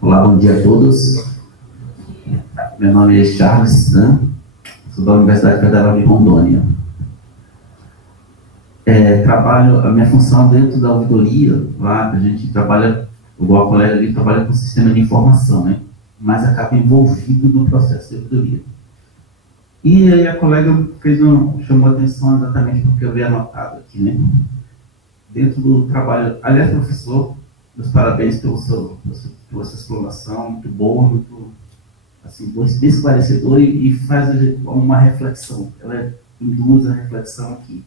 Olá, bom dia a todos. Meu nome é Charles, né? Sou da Universidade Federal de Rondônia. A minha função dentro da ouvidoria, lá a gente trabalha, igual a colega ali, trabalha com sistema de informação, né? Mas acaba envolvido no processo de ouvidoria. E aí a colega chamou a atenção exatamente porque eu havia anotado aqui, né? Dentro do trabalho, aliás, professor, meus parabéns pela sua explanação, muito boa, muito assim, bem esclarecedora e faz uma reflexão, ela induz a reflexão aqui.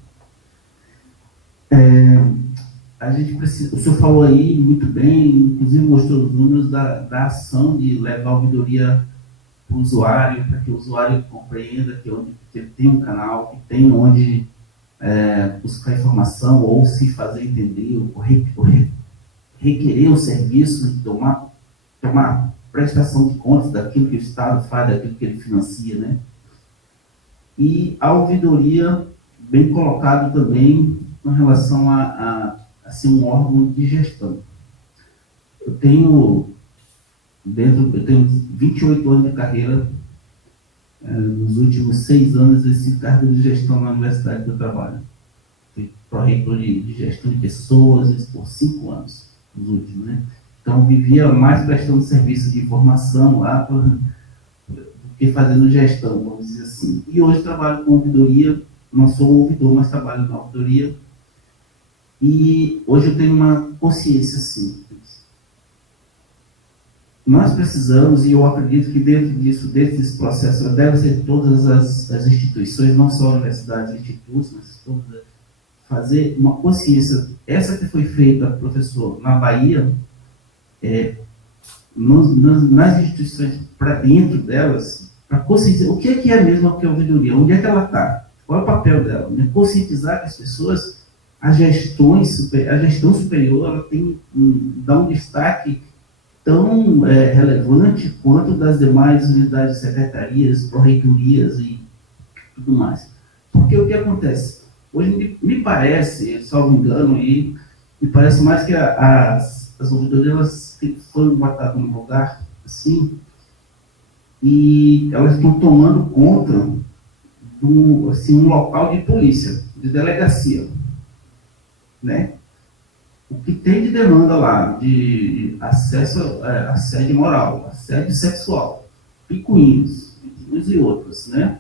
A gente precisa, o senhor falou aí muito bem, inclusive mostrou os números da ação de levar a ouvidoria para o usuário, para que o usuário compreenda que ele tem um canal, que tem onde buscar informação ou se fazer entender, ou requerer o serviço e tomar prestação de contas daquilo que o Estado faz, daquilo que ele financia, né? E a ouvidoria, bem colocado também, com relação a ser um órgão de gestão. Eu tenho 28 anos de carreira, nos últimos 6 anos esse cargo de gestão na universidade que eu trabalho. Fui pró-reitor de gestão de pessoas por 5 anos, os últimos, né? Então vivia mais prestando serviço de informação lá do que fazendo gestão, vamos dizer assim. E hoje trabalho com ouvidoria, não sou ouvidor, mas trabalho na ouvidoria. E hoje eu tenho uma consciência simples. Nós precisamos, e eu acredito que dentro desse processo, deve ser todas as instituições, não só universidades e institutos, mas todas fazer uma consciência. Essa que foi feita, professor, na Bahia, nas instituições, para dentro delas, para conscientizar o que é mesmo a ouvidoria, onde é que ela está, qual é o papel dela, né? Conscientizar que as pessoas, a gestão superior, ela dá um destaque tão relevante quanto das demais unidades, secretarias, pró-reitorias e tudo mais. Porque o que acontece? Hoje me parece, salvo engano, e me parece mais que as ouvidorias foram botadas num lugar assim, e elas estão tomando conta do um local de polícia, de delegacia, né? O que tem de demanda lá, de acesso a assédio moral, assédio sexual, picuinhos, uns e outros, né?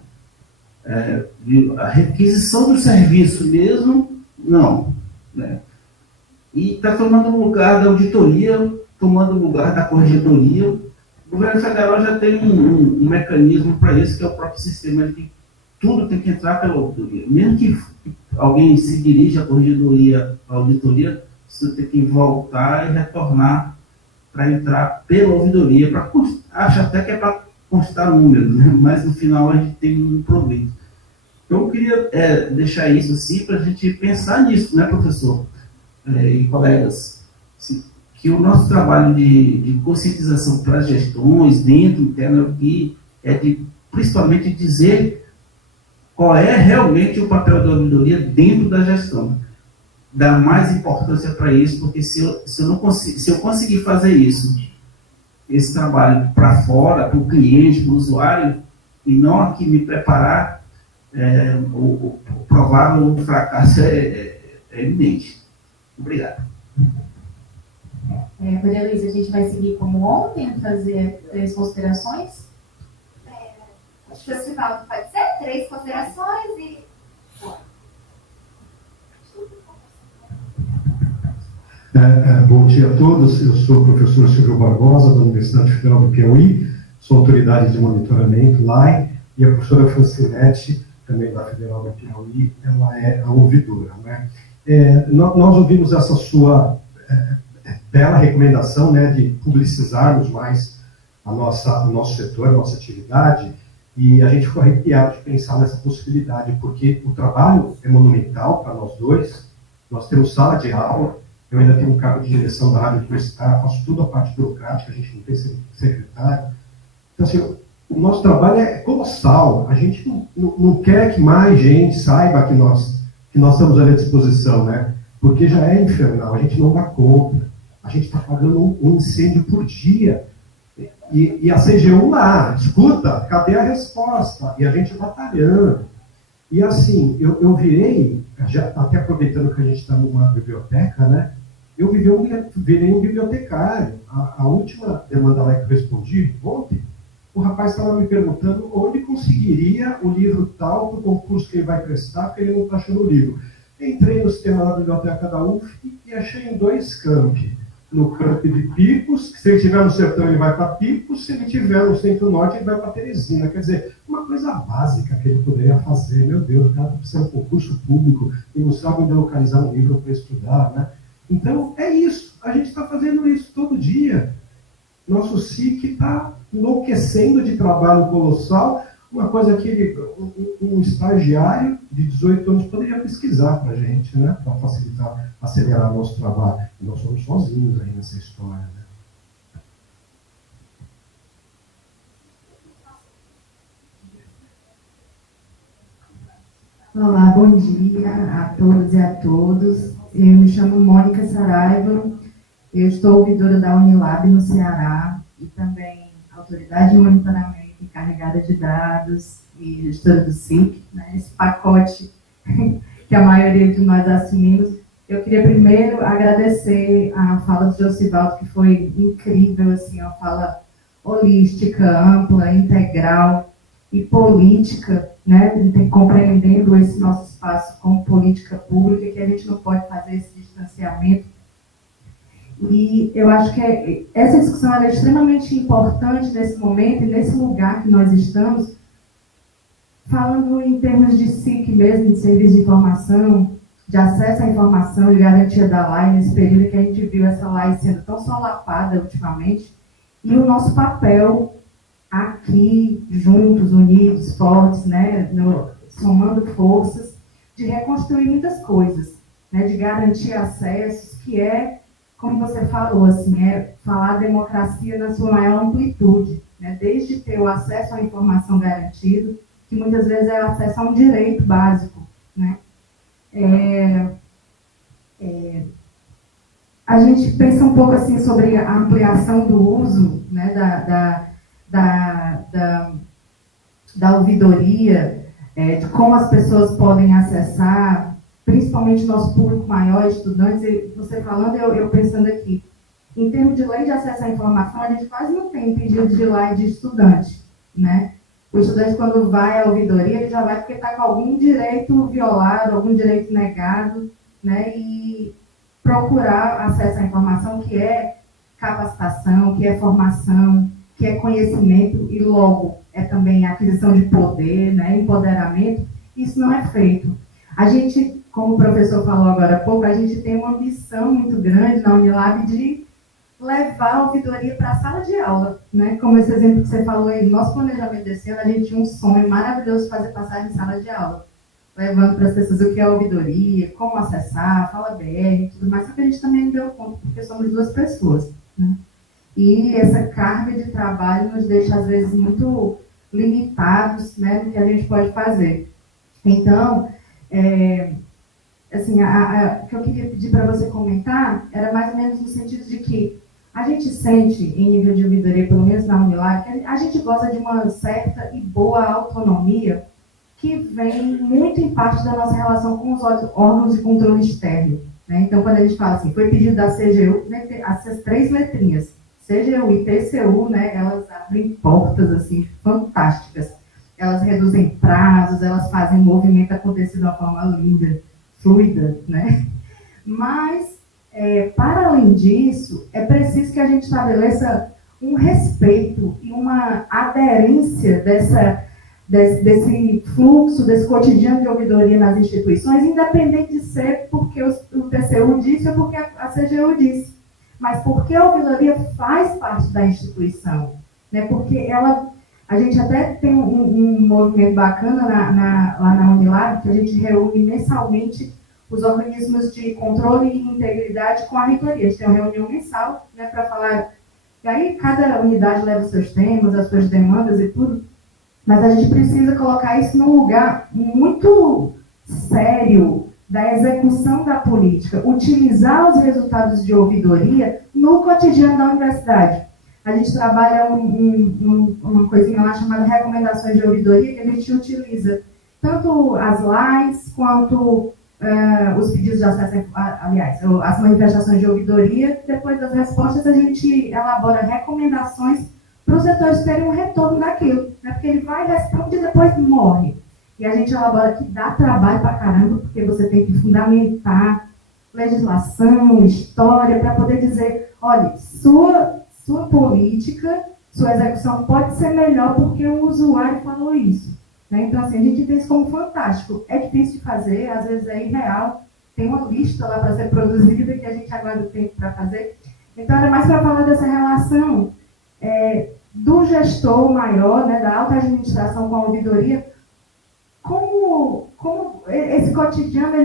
A requisição do serviço mesmo, não, né? E está tomando lugar da auditoria, tomando lugar da corregedoria. O governo federal já tem um mecanismo para isso, que é o próprio sistema de que tudo tem que entrar pela auditoria. Mesmo que alguém se dirija à corregedoria, à auditoria, você tem que voltar e retornar para entrar pela ouvidoria, acho até que é para constar números, né? Mas no final a gente tem um proveito. Então eu queria deixar isso assim para a gente pensar nisso, né, professor e colegas, que o nosso trabalho de conscientização para as gestões, dentro, interno, aqui, principalmente dizer qual é realmente o papel da ouvidoria dentro da gestão. Dar mais importância para isso, porque se eu conseguir fazer isso, esse trabalho para fora, para o cliente, para o usuário, e não aqui me preparar, o provável fracasso é evidente. Obrigado. Maria Luísa, a gente vai seguir como ontem, fazer 3 considerações? Acho que o Sivaldo pode ser 3 considerações e... Bom dia a todos, eu sou o professor Silvio Barbosa, da Universidade Federal do Piauí, sou autoridade de monitoramento lá, e a professora Francinete, também da Federal do Piauí, ela é a ouvidora, né? Nós ouvimos essa sua bela recomendação, né, de publicizarmos mais o nosso setor, a nossa atividade, e a gente ficou arrepiado de pensar nessa possibilidade, porque o trabalho é monumental para nós dois, nós temos sala de aula, eu ainda tenho um cargo de direção da rádio universitária, faço tudo a parte burocrática, a gente não tem secretário. Então, assim, o nosso trabalho é colossal, a gente não quer que mais gente saiba que nós estamos ali à disposição, né? Porque já é infernal, a gente não dá conta, a gente está pagando um incêndio por dia, e a CGU lá, escuta, cadê a resposta? E a gente batalhando. E assim, eu virei, já até aproveitando que a gente está numa biblioteca, né? Eu virei um bibliotecário. A última demanda lá que eu respondi ontem, o rapaz estava me perguntando onde conseguiria o livro tal para o concurso que ele vai prestar, porque ele não está achando o livro. Entrei no sistema da biblioteca da UF e achei em 2 campi. No campo de Picos, que se ele estiver no sertão ele vai para Picos, se ele estiver no centro-norte ele vai para Teresina. Quer dizer, uma coisa básica que ele poderia fazer. Meu Deus, o cara está precisando de concurso público e não sabe onde localizar um livro para estudar, né? Então, é isso. A gente está fazendo isso todo dia. Nosso SIC está enlouquecendo de trabalho colossal, uma coisa que um estagiário de 18 anos poderia pesquisar para a gente, né? Para facilitar, acelerar nosso trabalho. E nós somos sozinhos aí nessa história, né? Olá, bom dia a todos e a todos. Eu me chamo Mônica Saraiva, eu estou ouvidora da Unilab no Ceará e também autoridade de monitoramento encarregada de dados e gestora do SIC, né, esse pacote que a maioria de nós assumimos. Eu queria primeiro agradecer a fala do Josivaldo, que foi incrível, assim, uma fala holística, ampla, integral e política, né, compreendendo esse nosso espaço como política pública, que a gente não pode fazer esse distanciamento. E eu acho que essa discussão é extremamente importante nesse momento e nesse lugar que nós estamos, falando em termos de SIC mesmo, de serviço de informação, de acesso à informação e garantia da lei, nesse período que a gente viu essa lei sendo tão solapada ultimamente, e o nosso papel aqui, juntos, unidos, fortes, né, somando forças, de reconstruir muitas coisas, né, de garantir acessos, que é, como você falou, assim, é falar a democracia na sua maior amplitude, né, desde ter o acesso à informação garantido, que muitas vezes é o acesso a um direito básico, né. A gente pensa um pouco assim sobre a ampliação do uso, né, da ouvidoria, de como as pessoas podem acessar, principalmente o nosso público maior, estudantes. E você falando, eu pensando aqui, em termos de lei de acesso à informação, a gente quase não tem pedido de lei de estudante, né? O estudante, quando vai à ouvidoria, ele já vai porque está com algum direito violado, algum direito negado, né? E procurar acesso à informação, que é capacitação, que é formação, que é conhecimento e logo é também aquisição de poder, né, empoderamento. Isso não é feito. A gente, como o professor falou agora há pouco, a gente tem uma ambição muito grande na Unilab de levar a ouvidoria para a sala de aula, né? Como esse exemplo que você falou aí, nosso planejamento desse ano, a gente tinha um sonho maravilhoso de fazer passagem em sala de aula, levando para as pessoas o que é a ouvidoria, como acessar, fala BR e tudo mais, só que a gente também não deu conta, porque somos 2 pessoas, né? E essa carga de trabalho nos deixa, às vezes, muito limitados, né, no que a gente pode fazer. Então, assim, o que eu queria pedir para você comentar era mais ou menos no sentido de que a gente sente, em nível de ouvidoria, pelo menos na Unilab, que a gente goza de uma certa e boa autonomia que vem muito em parte da nossa relação com os órgãos de controle externo, né? Então, quando a gente fala assim, foi pedido da CGU, né, essas 3 letrinhas, CGU e TCU, né, elas abrem portas assim, fantásticas. Elas reduzem prazos, elas fazem o movimento acontecer de uma forma linda, fluida, né? Mas, para além disso, é preciso que a gente estabeleça um respeito e uma aderência desse fluxo, desse cotidiano de ouvidoria nas instituições, independente de ser porque o TCU disse ou porque a CGU disse, mas porque a ouvidoria faz parte da instituição, né? Porque a gente até tem um movimento bacana lá na Unilab, que a gente reúne mensalmente os organismos de controle e integridade com a reitoria. A gente tem uma reunião mensal, né, para falar, e aí cada unidade leva os seus temas, as suas demandas e tudo, mas a gente precisa colocar isso num lugar muito sério da execução da política, utilizar os resultados de ouvidoria no cotidiano da universidade. A gente trabalha uma coisinha lá chamada recomendações de ouvidoria, que a gente utiliza tanto as lives quanto os pedidos de acesso, aliás, as manifestações de ouvidoria. Depois das respostas, a gente elabora recomendações para os setores terem um retorno daquilo, né? Porque ele vai, responde e depois morre. E a gente elabora que dá trabalho pra caramba, porque você tem que fundamentar legislação, história, para poder dizer, olha, sua política, sua execução pode ser melhor porque um usuário falou isso, né? Então, assim, a gente vê isso como fantástico. É difícil de fazer, às vezes é irreal, tem uma lista lá para ser produzida que a gente aguarda o tempo para fazer. Então, era mais para falar dessa relação do gestor maior, né, da alta administração com a ouvidoria, como esse cotidiano,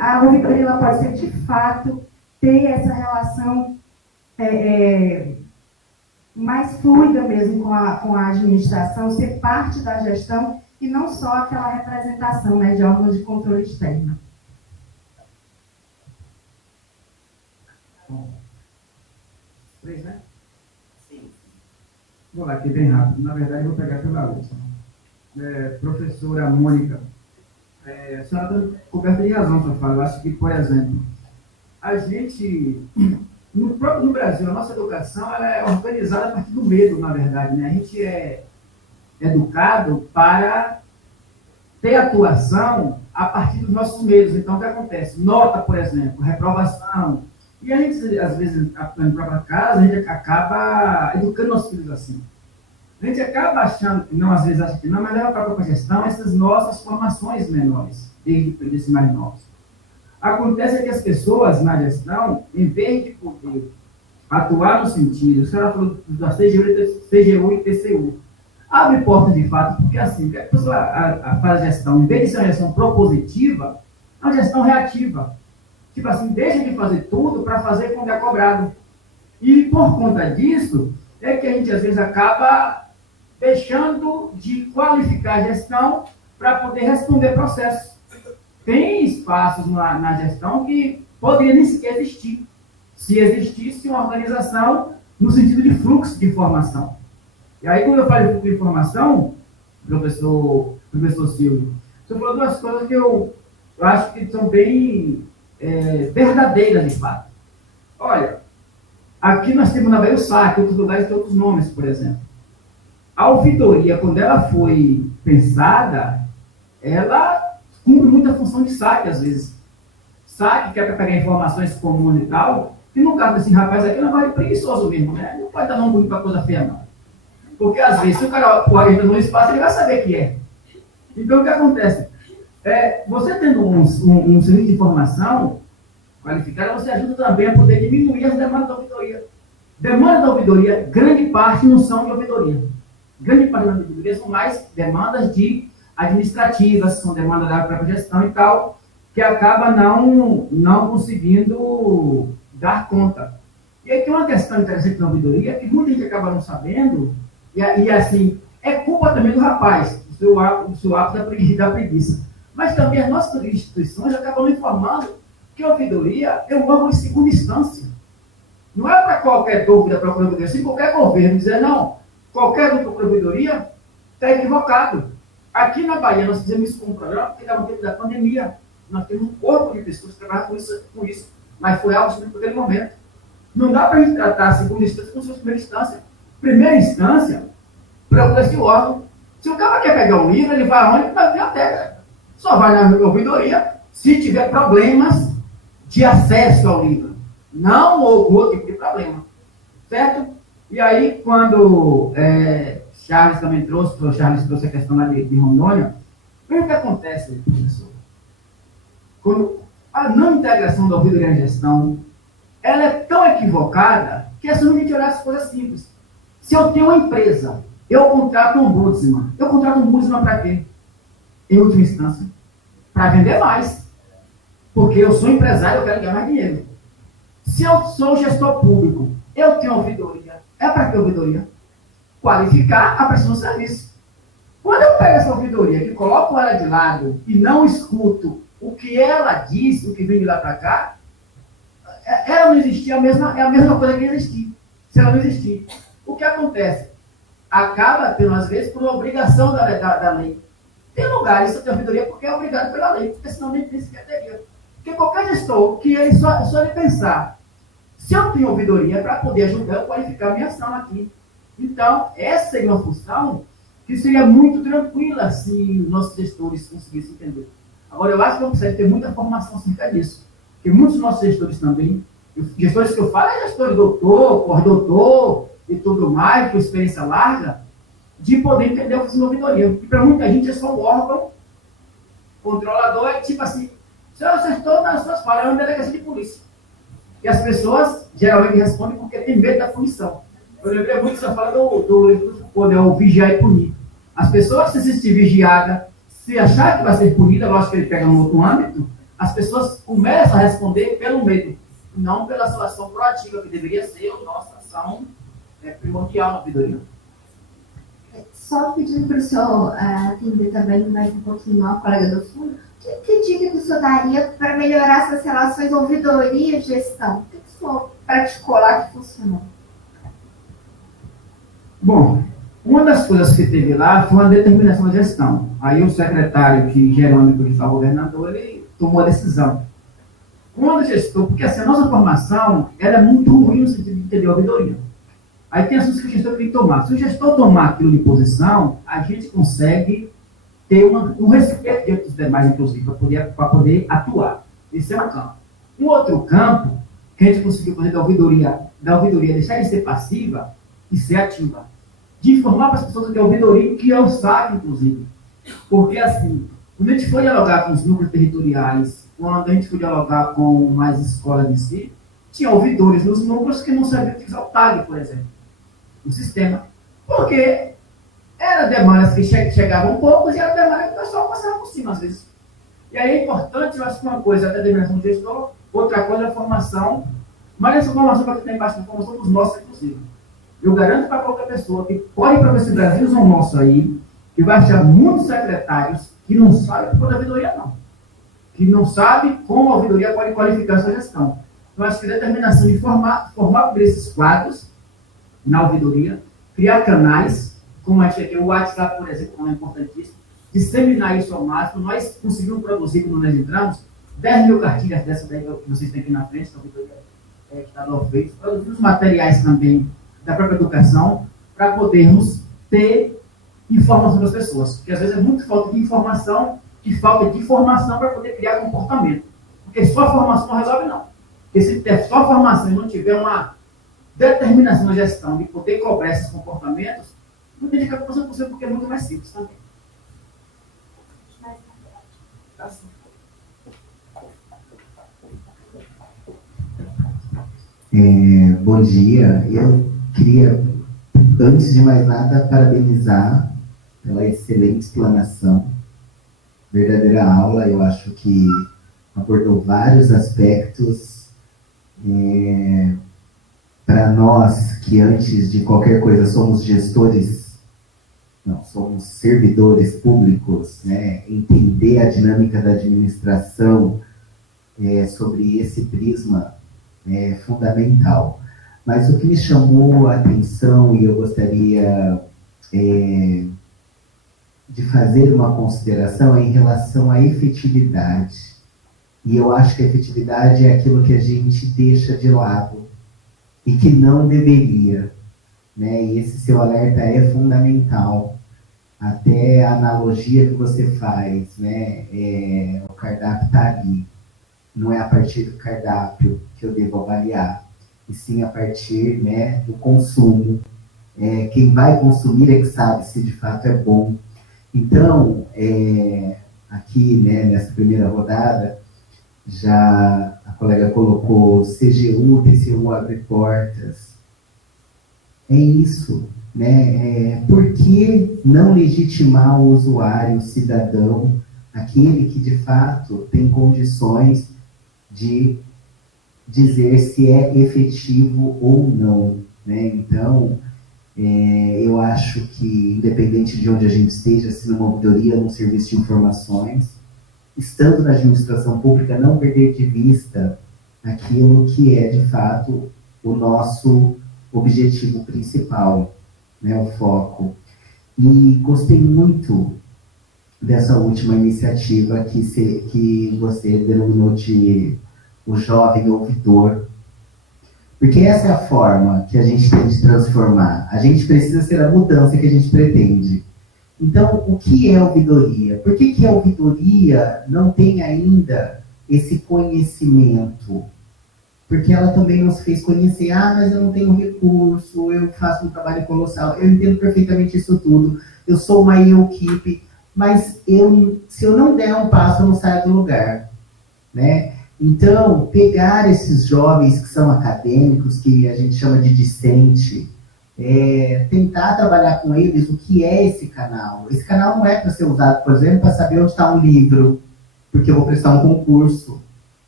a ouvidoria ela pode ser, de fato, ter essa relação mais fluida mesmo com a administração, ser parte da gestão e não só aquela representação, né, de órgãos de controle externo. Bom. 3, né? Vou lá aqui bem rápido. Na verdade, eu vou pegar pela última. Professora Mônica, a senhora está coberta de razão, senhor fala. Eu acho que, por exemplo, a gente, no Brasil, a nossa educação ela é organizada a partir do medo, na verdade, né? A gente é educado para ter atuação a partir dos nossos medos. Então, o que acontece? Nota, por exemplo, reprovação. E a gente, às vezes, na própria casa, a gente acaba educando nossos filhos assim. A gente acaba achando que não, às vezes acha que não, mas leva para a própria gestão essas nossas formações menores, desde mais novos. Acontece que as pessoas na gestão, em vez de poder atuar no sentido, a senhora falou da CGU e TCU, abre portas de fato, porque assim, a pessoa faz a gestão, em vez de ser uma gestão propositiva, é uma gestão reativa. Tipo assim, deixa de fazer tudo para fazer quando é cobrado. E por conta disso, é que a gente às vezes acaba deixando de qualificar a gestão para poder responder processos. Tem espaços na gestão que poderia nem sequer existir, se existisse uma organização no sentido de fluxo de informação. E aí, quando eu falo de fluxo de informação, professor Silvio, você falou duas coisas que eu acho que são bem verdadeiras, de fato. Olha, aqui nós temos na Bahia o SAC, outros lugares têm outros nomes, por exemplo. A ouvidoria, quando ela foi pensada, ela cumpre muita função de SAC, às vezes. SAC, que é para pegar informações comuns e tal, e no caso desse rapaz aqui, não vai preguiçoso mesmo, né? Não pode dar nome bonito para coisa feia, não. Porque, às vezes, se o cara entra no espaço, ele vai saber que é. Então, o que acontece? Você tendo um serviço de informação qualificada, você ajuda também a poder diminuir as demandas da ouvidoria. Demandas da ouvidoria, grande parte não são de ouvidoria. Grande parte das ouvidorias são mais demandas administrativas, são demandas da própria gestão e tal, que acaba não conseguindo dar conta. E aí tem uma questão interessante na ouvidoria, que muita gente acaba não sabendo, e assim, é culpa também do rapaz, do seu hábito da preguiça. Mas também as nossas instituições acabam informando que a ouvidoria é um órgão de segunda instância. Não é para qualquer dúvida para a ouvidoria. Se qualquer governo dizer não, qualquer dúvida para a ouvidoria, está equivocado. Aqui na Bahia, nós fizemos isso com um programa, porque era um tempo da pandemia. Nós temos um corpo de pessoas que trabalham com isso. Mas foi algo sobre aquele momento. Não dá para a gente tratar a segunda instância como se fosse primeira instância. Primeira instância, procura esse órgão. Se o cara quer pegar um livro, ele vai aonde? Para a biblioteca. Só vai na ouvidoria se tiver problemas de acesso ao livro. Não outro tipo de problema. Certo? E aí, quando Charles também trouxe a questão lá de Rondônia, o que acontece, professor? Quando a não integração da ouvidoria na gestão, ela é tão equivocada que é só a gente olhar as coisas simples. Se eu tenho uma empresa, eu contrato um ombudsman. Eu contrato um ombudsman para quê? Em última instância, para vender mais. Porque eu sou empresário, eu quero ganhar mais dinheiro. Se eu sou gestor público, eu tenho ouvidoria. É para que ouvidoria? Qualificar a prestação de serviço. Quando eu pego essa ouvidoria, que coloco ela de lado e não escuto o que ela diz, o que vem de lá para cá, ela não existir, é a mesma coisa que existir. Se ela não existir. O que acontece? Acaba tendo, às vezes, por uma obrigação da lei. Tem lugares que tem ouvidoria porque é obrigado pela lei, porque senão nem tem sequer teria. Porque qualquer gestor, que ele só ele pensar, se eu tenho ouvidoria para poder ajudar a qualificar a minha ação aqui. Então, essa seria uma função que seria muito tranquila se os nossos gestores conseguissem entender. Agora, eu acho que vamos precisar ter muita formação acerca disso. Porque muitos dos nossos gestores também, gestores que eu falo é gestor doutor, pós-doutor e tudo mais, com experiência larga, de poder entender o que é ouvidoria. E para muita gente é só um órgão controlador, é tipo assim, senhor gestor, nas suas falas, é uma delegacia de polícia. E as pessoas geralmente respondem porque tem medo da punição. Eu lembrei muito dessa fala do livro do Foucault, né, o vigiar e punir. As pessoas, se assistir vigiada, se achar que vai ser punida, lógico que ele pega no outro âmbito, as pessoas começam a responder pelo medo, não pela sua ação proativa, que deveria ser a nossa ação primordial na ouvidoria. Só pedindo para o senhor atender também mais um pouquinho a colega do fundo, que dica que o senhor daria para melhorar essas relações ouvidoria e gestão? O que o senhor praticou lá que funcionou? Bom, uma das coisas que teve lá foi uma determinação de gestão. Aí o secretário, que Jerônimo, que foi governador, ele tomou a decisão. Quando gestor, porque assim, a nossa formação ela é muito ruim no sentido de entender a ouvidoria. Aí tem assuntos que o gestor tem que tomar. Se o gestor tomar aquilo de posição, a gente consegue ter um respeito dentro dos demais, inclusive, para poder atuar. Esse é um campo. Um outro campo, que a gente conseguiu fazer da ouvidoria deixar de ser passiva e ser ativa. De informar para as pessoas que é ouvidoria, que é o SAC, inclusive. Porque, assim, quando a gente for dialogar com os núcleos territoriais quando a gente foi dialogar com mais escolas em si, tinha ouvidores nos núcleos que não sabiam utilizar o TAG, por exemplo, no sistema. Porque eram demandas que chegavam poucos e era demanda que o pessoal passava por cima, às vezes. E aí é importante, eu acho que uma coisa é a determinação do gestor, outra coisa é a formação, mas essa formação vai ter embaixo da formação dos nossos, inclusive. Eu garanto para qualquer pessoa que pode ir para esse Brasilzão nosso aí, que vai achar muitos secretários que não sabem por ouvidoria, não. Que não sabem como a ouvidoria pode qualificar a sua gestão. Então, acho que a determinação de formar por esses quadros na ouvidoria, criar canais, como a gente aqui, o WhatsApp, por exemplo, como é importantíssimo, disseminar isso ao máximo. Nós conseguimos produzir, quando nós entramos, 10 mil cartilhas dessas daí que vocês têm aqui na frente, que a ouvidoria estadual fez, produzimos materiais também da própria educação, para podermos ter informação das pessoas. Porque às vezes é muito falta de informação e falta de formação para poder criar comportamento. Porque só a formação não resolve, não. Porque se tiver só a formação e não tiver uma determinação na gestão de poder cobrar esses comportamentos, não tem recapitulação possível, porque é muito mais simples também. Tá certo. Bom dia. Eu queria, antes de mais nada, parabenizar pela excelente explanação. Verdadeira aula, eu acho que abordou vários aspectos. Para nós que antes de qualquer coisa somos gestores, não, somos servidores públicos, né? Entender a dinâmica da administração sobre esse prisma é fundamental. Mas o que me chamou a atenção e eu gostaria de fazer uma consideração é em relação à efetividade. E eu acho que a efetividade é aquilo que a gente deixa de lado e que não deveria, né? E esse seu alerta é fundamental. Até a analogia que você faz, né? O cardápio está ali. Não é a partir do cardápio que eu devo avaliar, e sim a partir, né, do consumo. Quem vai consumir é que sabe se de fato é bom. Então, aqui, né, nessa primeira rodada, já a colega colocou CGU, TCU abre portas. É isso, né? Por que não legitimar o usuário, o cidadão, aquele que de fato tem condições de dizer se é efetivo ou não, né? Então, eu acho que, independente de onde a gente esteja, se numa ouvidoria, num serviço de informações, estando na administração pública, não perder de vista aquilo que é, de fato, o nosso objetivo principal, né, o foco. E gostei muito dessa última iniciativa que você denominou de o jovem ouvidor, porque essa é a forma que a gente tem de transformar. A gente precisa ser a mudança que a gente pretende. Então, o que é ouvidoria? Por que a ouvidoria não tem ainda esse conhecimento? Porque ela também não se fez conhecer. Mas eu não tenho recurso, eu faço um trabalho colossal, eu entendo perfeitamente isso tudo, eu sou uma equipe, mas se eu não der um passo, eu não saio do lugar, né? Então, pegar esses jovens que são acadêmicos, que a gente chama de discente, tentar trabalhar com eles o que é esse canal. Esse canal não é para ser usado, por exemplo, para saber onde está um livro, porque eu vou prestar um concurso,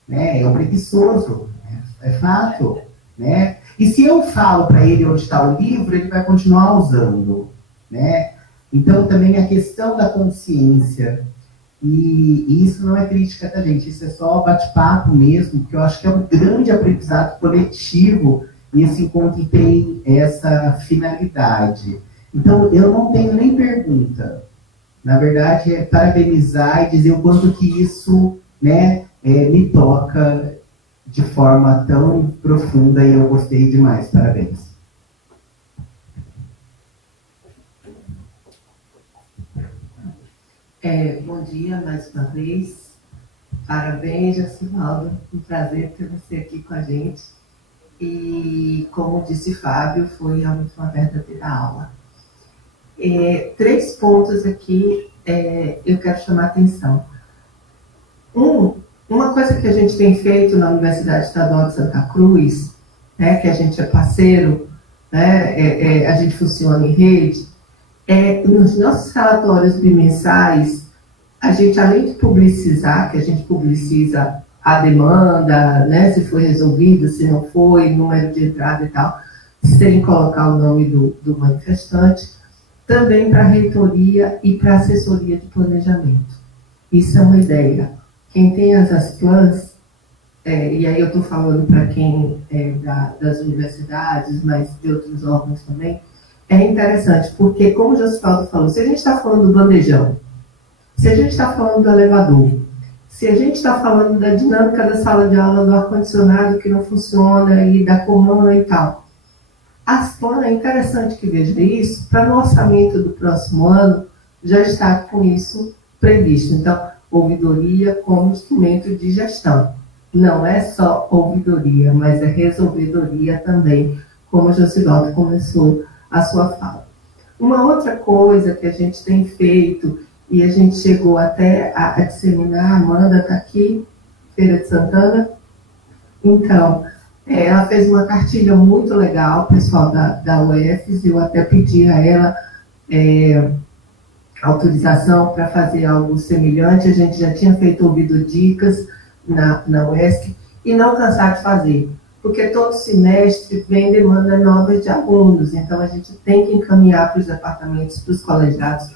né? É um preguiçoso, é fato, né? E se eu falo para ele onde está o livro, ele vai continuar usando, né? Então, também a questão da consciência, e isso não é crítica, tá, gente? Isso é só bate-papo mesmo, porque eu acho que é um grande aprendizado coletivo, e esse encontro tem essa finalidade. Então, eu não tenho nem pergunta. Na verdade, é parabenizar e dizer o quanto que isso, né, me toca de forma tão profunda, e eu gostei demais. Parabéns. Bom dia mais uma vez. Parabéns, Jacivaldo. Um prazer ter você aqui com a gente. E, como disse Fábio, foi realmente uma verdadeira aula. 3 pontos aqui eu quero chamar a atenção. Uma coisa que a gente tem feito na Universidade Estadual de Santa Cruz, né, que a gente é parceiro, né, a gente funciona em rede, nos nossos relatórios bimensais, a gente, além de publicizar, que a gente publiciza a demanda, né, se foi resolvida, se não foi, número de entrada e tal, sem colocar o nome do manifestante, também para a reitoria e para a assessoria de planejamento. Isso é uma ideia. Quem tem as plans, e aí eu estou falando para quem é das universidades, mas de outros órgãos também, é interessante, porque, como o Josivaldo falou, se a gente está falando do bandejão, se a gente está falando do elevador, se a gente está falando da dinâmica da sala de aula, do ar-condicionado que não funciona e da comanda e tal, as planas, é interessante que veja isso, para no orçamento do próximo ano já está com isso previsto. Então, ouvidoria como instrumento de gestão. Não é só ouvidoria, mas é resolvedoria também, como o Josivaldo começou a sua fala. Uma outra coisa que a gente tem feito, e a gente chegou até a disseminar, a Amanda está aqui, Feira de Santana, então, ela fez uma cartilha muito legal, pessoal da UFES, eu até pedi a ela autorização para fazer algo semelhante, a gente já tinha feito ouvido dicas na UESC, e não cansar de fazer, porque todo semestre vem demanda nova de alunos, então a gente tem que encaminhar para os departamentos, para os colegiados,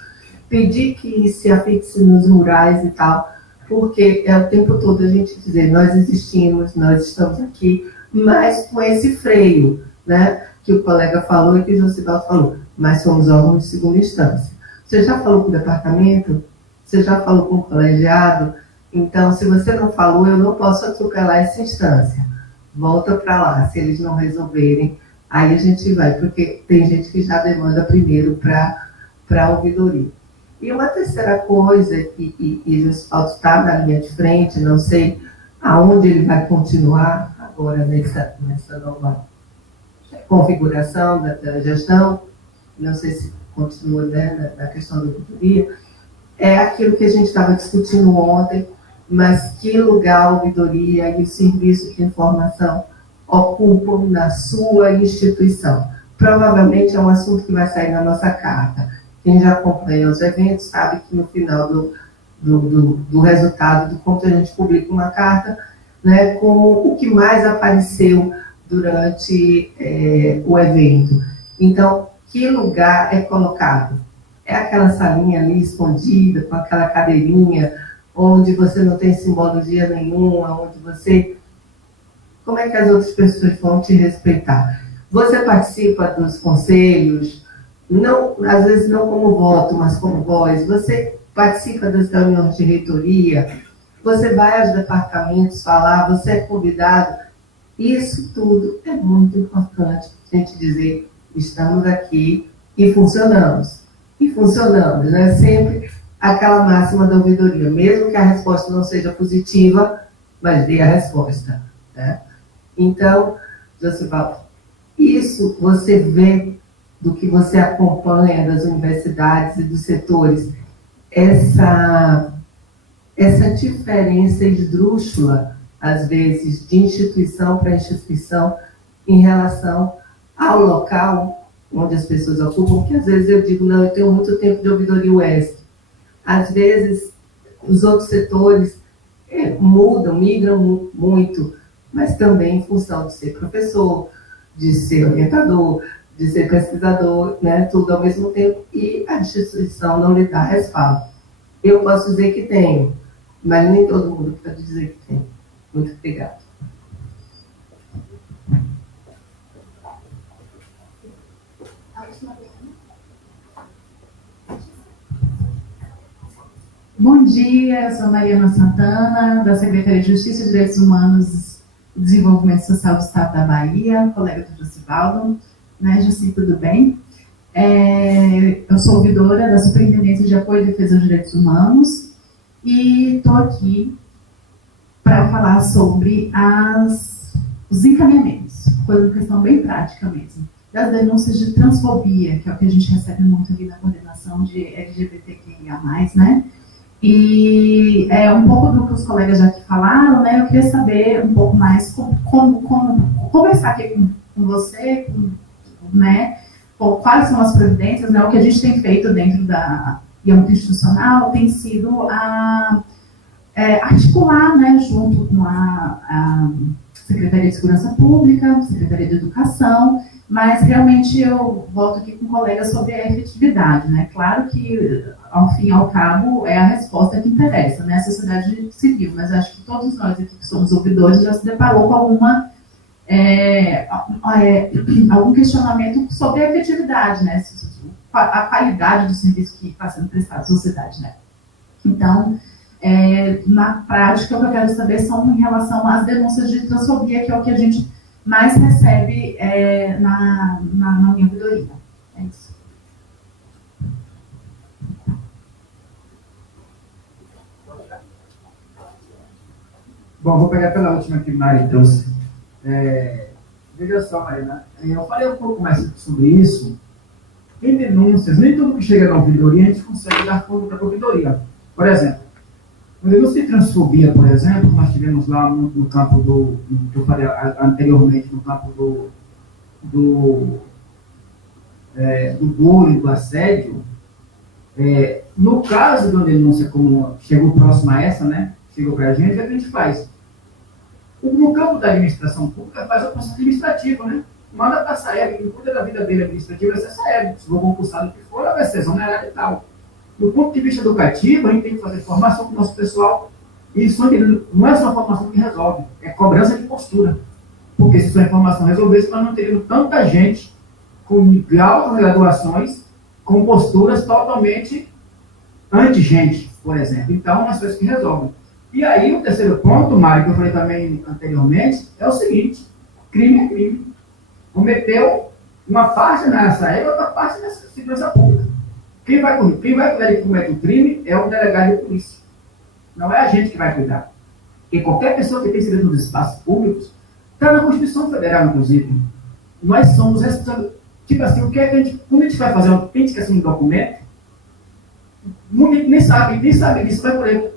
pedir que se afixe nos murais e tal, porque é o tempo todo a gente dizer, nós existimos, nós estamos aqui, mas com esse freio, né, que o colega falou e que o Josivaldo falou, mas somos órgãos de segunda instância. Você já falou com o departamento? Você já falou com o colegiado? Então, se você não falou, eu não posso atropelar essa instância. Volta para lá, se eles não resolverem, aí a gente vai, porque tem gente que já demanda primeiro para a ouvidoria. E uma terceira coisa, e o Josivaldo está na linha de frente, não sei aonde ele vai continuar agora nessa nova configuração da gestão, não sei se continua, né, na questão da ouvidoria, é aquilo que a gente estava discutindo ontem, mas que lugar a ouvidoria e o serviço de informação ocupam na sua instituição. Provavelmente é um assunto que vai sair na nossa carta. Quem já acompanha os eventos sabe que no final do resultado do conto a gente publica uma carta, né, com o que mais apareceu durante o evento. Então, que lugar é colocado? É aquela salinha ali escondida, com aquela cadeirinha, onde você não tem simbologia nenhuma, onde você... Como é que as outras pessoas vão te respeitar? Você participa dos conselhos, não, às vezes não como voto, mas como voz. Você participa das reuniões de reitoria, você vai aos departamentos falar, você é convidado. Isso tudo é muito importante a gente dizer, estamos aqui e funcionamos. E funcionamos, né? Sempre aquela máxima da ouvidoria, mesmo que a resposta não seja positiva, mas dê a resposta, né? Então, Josivaldo, isso você vê do que você acompanha das universidades e dos setores, essa diferença esdrúxula, às vezes, de instituição para instituição em relação ao local onde as pessoas ocupam, porque às vezes eu digo, não, eu tenho muito tempo de ouvidoria UESC. Às vezes, os outros setores migram muito, mas também em função de ser professor, de ser orientador, de ser pesquisador, né, tudo ao mesmo tempo, e a instituição não lhe dá respaldo. Eu posso dizer que tenho, mas nem todo mundo pode dizer que tem. Muito obrigada. Bom dia, eu sou Mariana Santana, da Secretaria de Justiça e Direitos Humanos e Desenvolvimento Social do Estado da Bahia, colega do Josivaldo, né, Jussi, tudo bem? Eu sou ouvidora da Superintendência de Apoio e Defesa dos Direitos Humanos e estou aqui para falar sobre os encaminhamentos, coisa uma questão bem prática mesmo, das denúncias de transfobia, que é o que a gente recebe muito ali na coordenação de LGBTQIA+, né? E um pouco do que os colegas já aqui falaram, né, eu queria saber um pouco mais como conversar aqui com você, né, quais são as providências, né, o que a gente tem feito dentro da âmbito institucional tem sido articular, né, junto com a Secretaria de Segurança Pública, Secretaria de Educação, mas realmente eu volto aqui com colegas sobre a efetividade, né? Claro que, ao fim e ao cabo, é a resposta que interessa, né? A sociedade civil, mas acho que todos nós aqui que somos ouvidores já se deparou com algum questionamento sobre a efetividade, né? A qualidade do serviço que está sendo prestado à sociedade, né? Então, na prática, o que eu quero saber são em relação às denúncias de transfobia, que é o que a gente mais recebe na minha ouvidoria. É isso. Bom, vou pegar pela última que Mari trouxe. Veja só, Marina, eu falei um pouco mais sobre isso. Em denúncias, nem tudo que chega na ouvidoria a gente consegue dar conta para a ouvidoria. Por exemplo, uma denúncia de transfobia, por exemplo, nós tivemos lá no campo que eu falei anteriormente, no campo do bullying, do assédio. No caso de uma denúncia como chegou próximo a essa, né, chegou para a gente, o que a gente faz? No campo da administração pública, faz o processo administrativo, né? Manda para a SAEB, quem cuida da vida dele administrativa vai ser a SAEB. Se for concursado que for, ela vai ser exonerada e tal. Do ponto de vista educativo, a gente tem que fazer formação com o nosso pessoal. E isso não é só a formação que resolve, é cobrança de postura. Porque se sua informação resolvesse, nós não teríamos tanta gente com altas graduações, com posturas totalmente anti-gente, por exemplo. Então, umas coisas que resolvem. E aí, o terceiro ponto, Mário, que eu falei também anteriormente, é o seguinte: crime é crime. Cometeu uma parte na SAEB, outra parte na segurança pública. Quem vai cuidar de comete o crime é o delegado de polícia. Não é a gente que vai cuidar. Porque qualquer pessoa que tem sido nos espaços públicos, está na Constituição Federal, inclusive. Nós somos responsáveis. Tipo assim, o que é que a gente, quando a gente vai fazer uma autenticação de documento, nem sabe disso, vai por aí.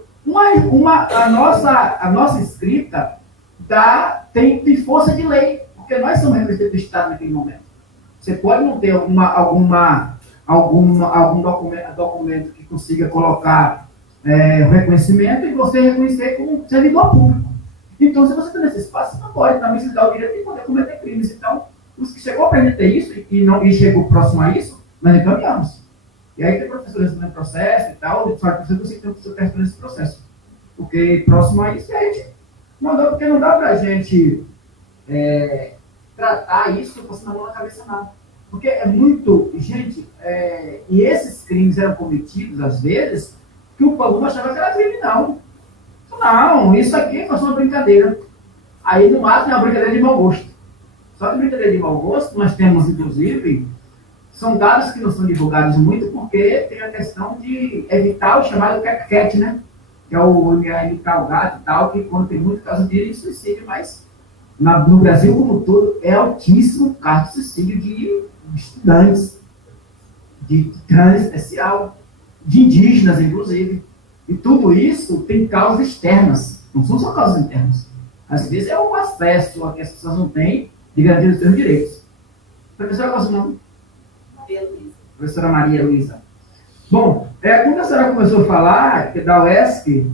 A nossa escrita tem força de lei, porque nós somos representantes do Estado naquele momento. Você pode não ter algum documento que consiga colocar o reconhecimento e você reconhecer como servidor público. Então, se você está nesse espaço, você não pode também se dar o direito de poder cometer crimes. Então, os que chegou para a gente ter isso e chegou próximo a isso, nós encaminhamos. E aí tem professores no processo e tal, só que você tem que ter esse processo. Porque próximo a isso, a gente mandou, porque não dá para a gente tratar isso passando a mão na cabeça, não. Porque é muito, gente, e esses crimes eram cometidos, às vezes, que o povo achava que era crime, não. Não, isso aqui foi só uma brincadeira. Aí, no máximo, é uma brincadeira de mau gosto. Só que brincadeira de mau gosto, nós temos, inclusive, são dados que não são divulgados muito, porque tem a questão de evitar o chamado cat, né? Que é evitar o gato e tal, que quando tem muito caso de suicídio, mas no Brasil como todo é altíssimo o caso de suicídio de estudantes, de trans especial, de indígenas, inclusive. E tudo isso tem causas externas, não são só causas internas. Às vezes é o acesso a que as pessoas não têm de garantir os seus direitos. Professora, qual é o seu nome? Professora Maria Luísa. Bom, quando a senhora começou a falar da UESC,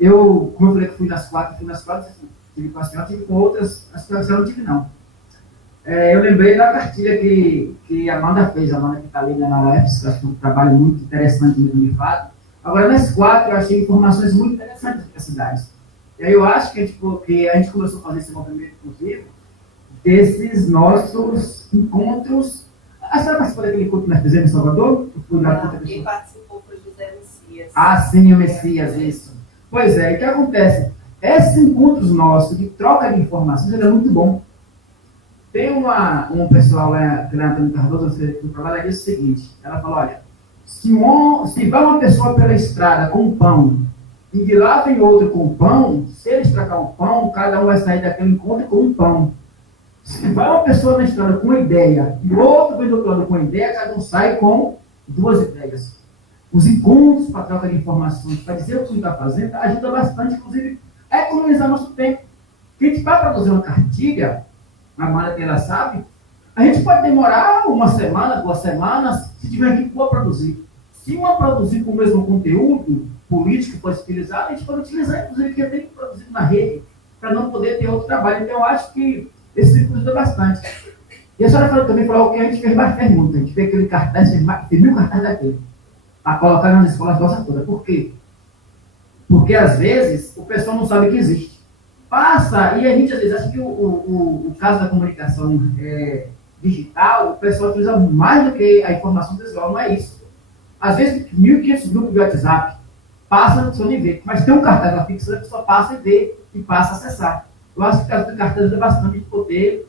como eu falei que fui nas quatro, tive com a senhora, tive com outras, as que a senhora não tive, não. Eu lembrei da cartilha que a Amanda fez, a Amanda que está ali na UEFS, que eu acho que é um trabalho muito interessante mesmo de fato. Agora, nas quatro, eu achei informações muito interessantes das cidades. E aí eu acho que a gente começou a fazer esse movimento, inclusive, desses nossos encontros. A senhora participou daquele encontro que nós fizemos em Salvador? Quem participou foi José Messias. Ah, sim, o Messias, isso. Pois é, o que acontece? Esses encontros nossos de troca de informações é muito bom. Tem um pessoal lá, que é Antônio Cardoso, você foi para lá, ela disse o seguinte, ela falou, olha, se vai uma pessoa pela estrada com um pão, e de lá vem outro com um pão, se eles trocar um pão, cada um vai sair daquele encontro com um pão. Se vai uma pessoa na estrada com uma ideia, e outro vem do outro lado com uma ideia, cada um sai com duas ideias. os encontros para troca de informações, para dizer o que está fazendo, ajuda bastante, inclusive, a economizar nosso tempo. Porque a gente vai produzir uma cartilha, a Mara que ela sabe, a gente pode demorar uma semana, 2 semanas, se tiver equipe boa produzir. Se uma produzir com o mesmo conteúdo político for utilizado, a gente pode utilizar, inclusive, que tem produzido na rede, para não poder ter outro trabalho. Então, eu acho que esse ciclo ajuda bastante. E a senhora também falou que a gente fez mais perguntas. A gente fez aquele cartaz, fez 1000 cartazes daquele, para colocar nas escolas nossas todas. Por quê? Porque, às vezes, o pessoal não sabe que existe. Passa, e a gente, às vezes, acha que o caso da comunicação digital, o pessoal utiliza mais do que a informação visual, não é isso. Às vezes, 1.500 grupos de WhatsApp passa no seu nível, mas tem um cartaz na fixa que só passa e vê e passa a acessar. Eu acho que o caso do cartaz é bastante de poder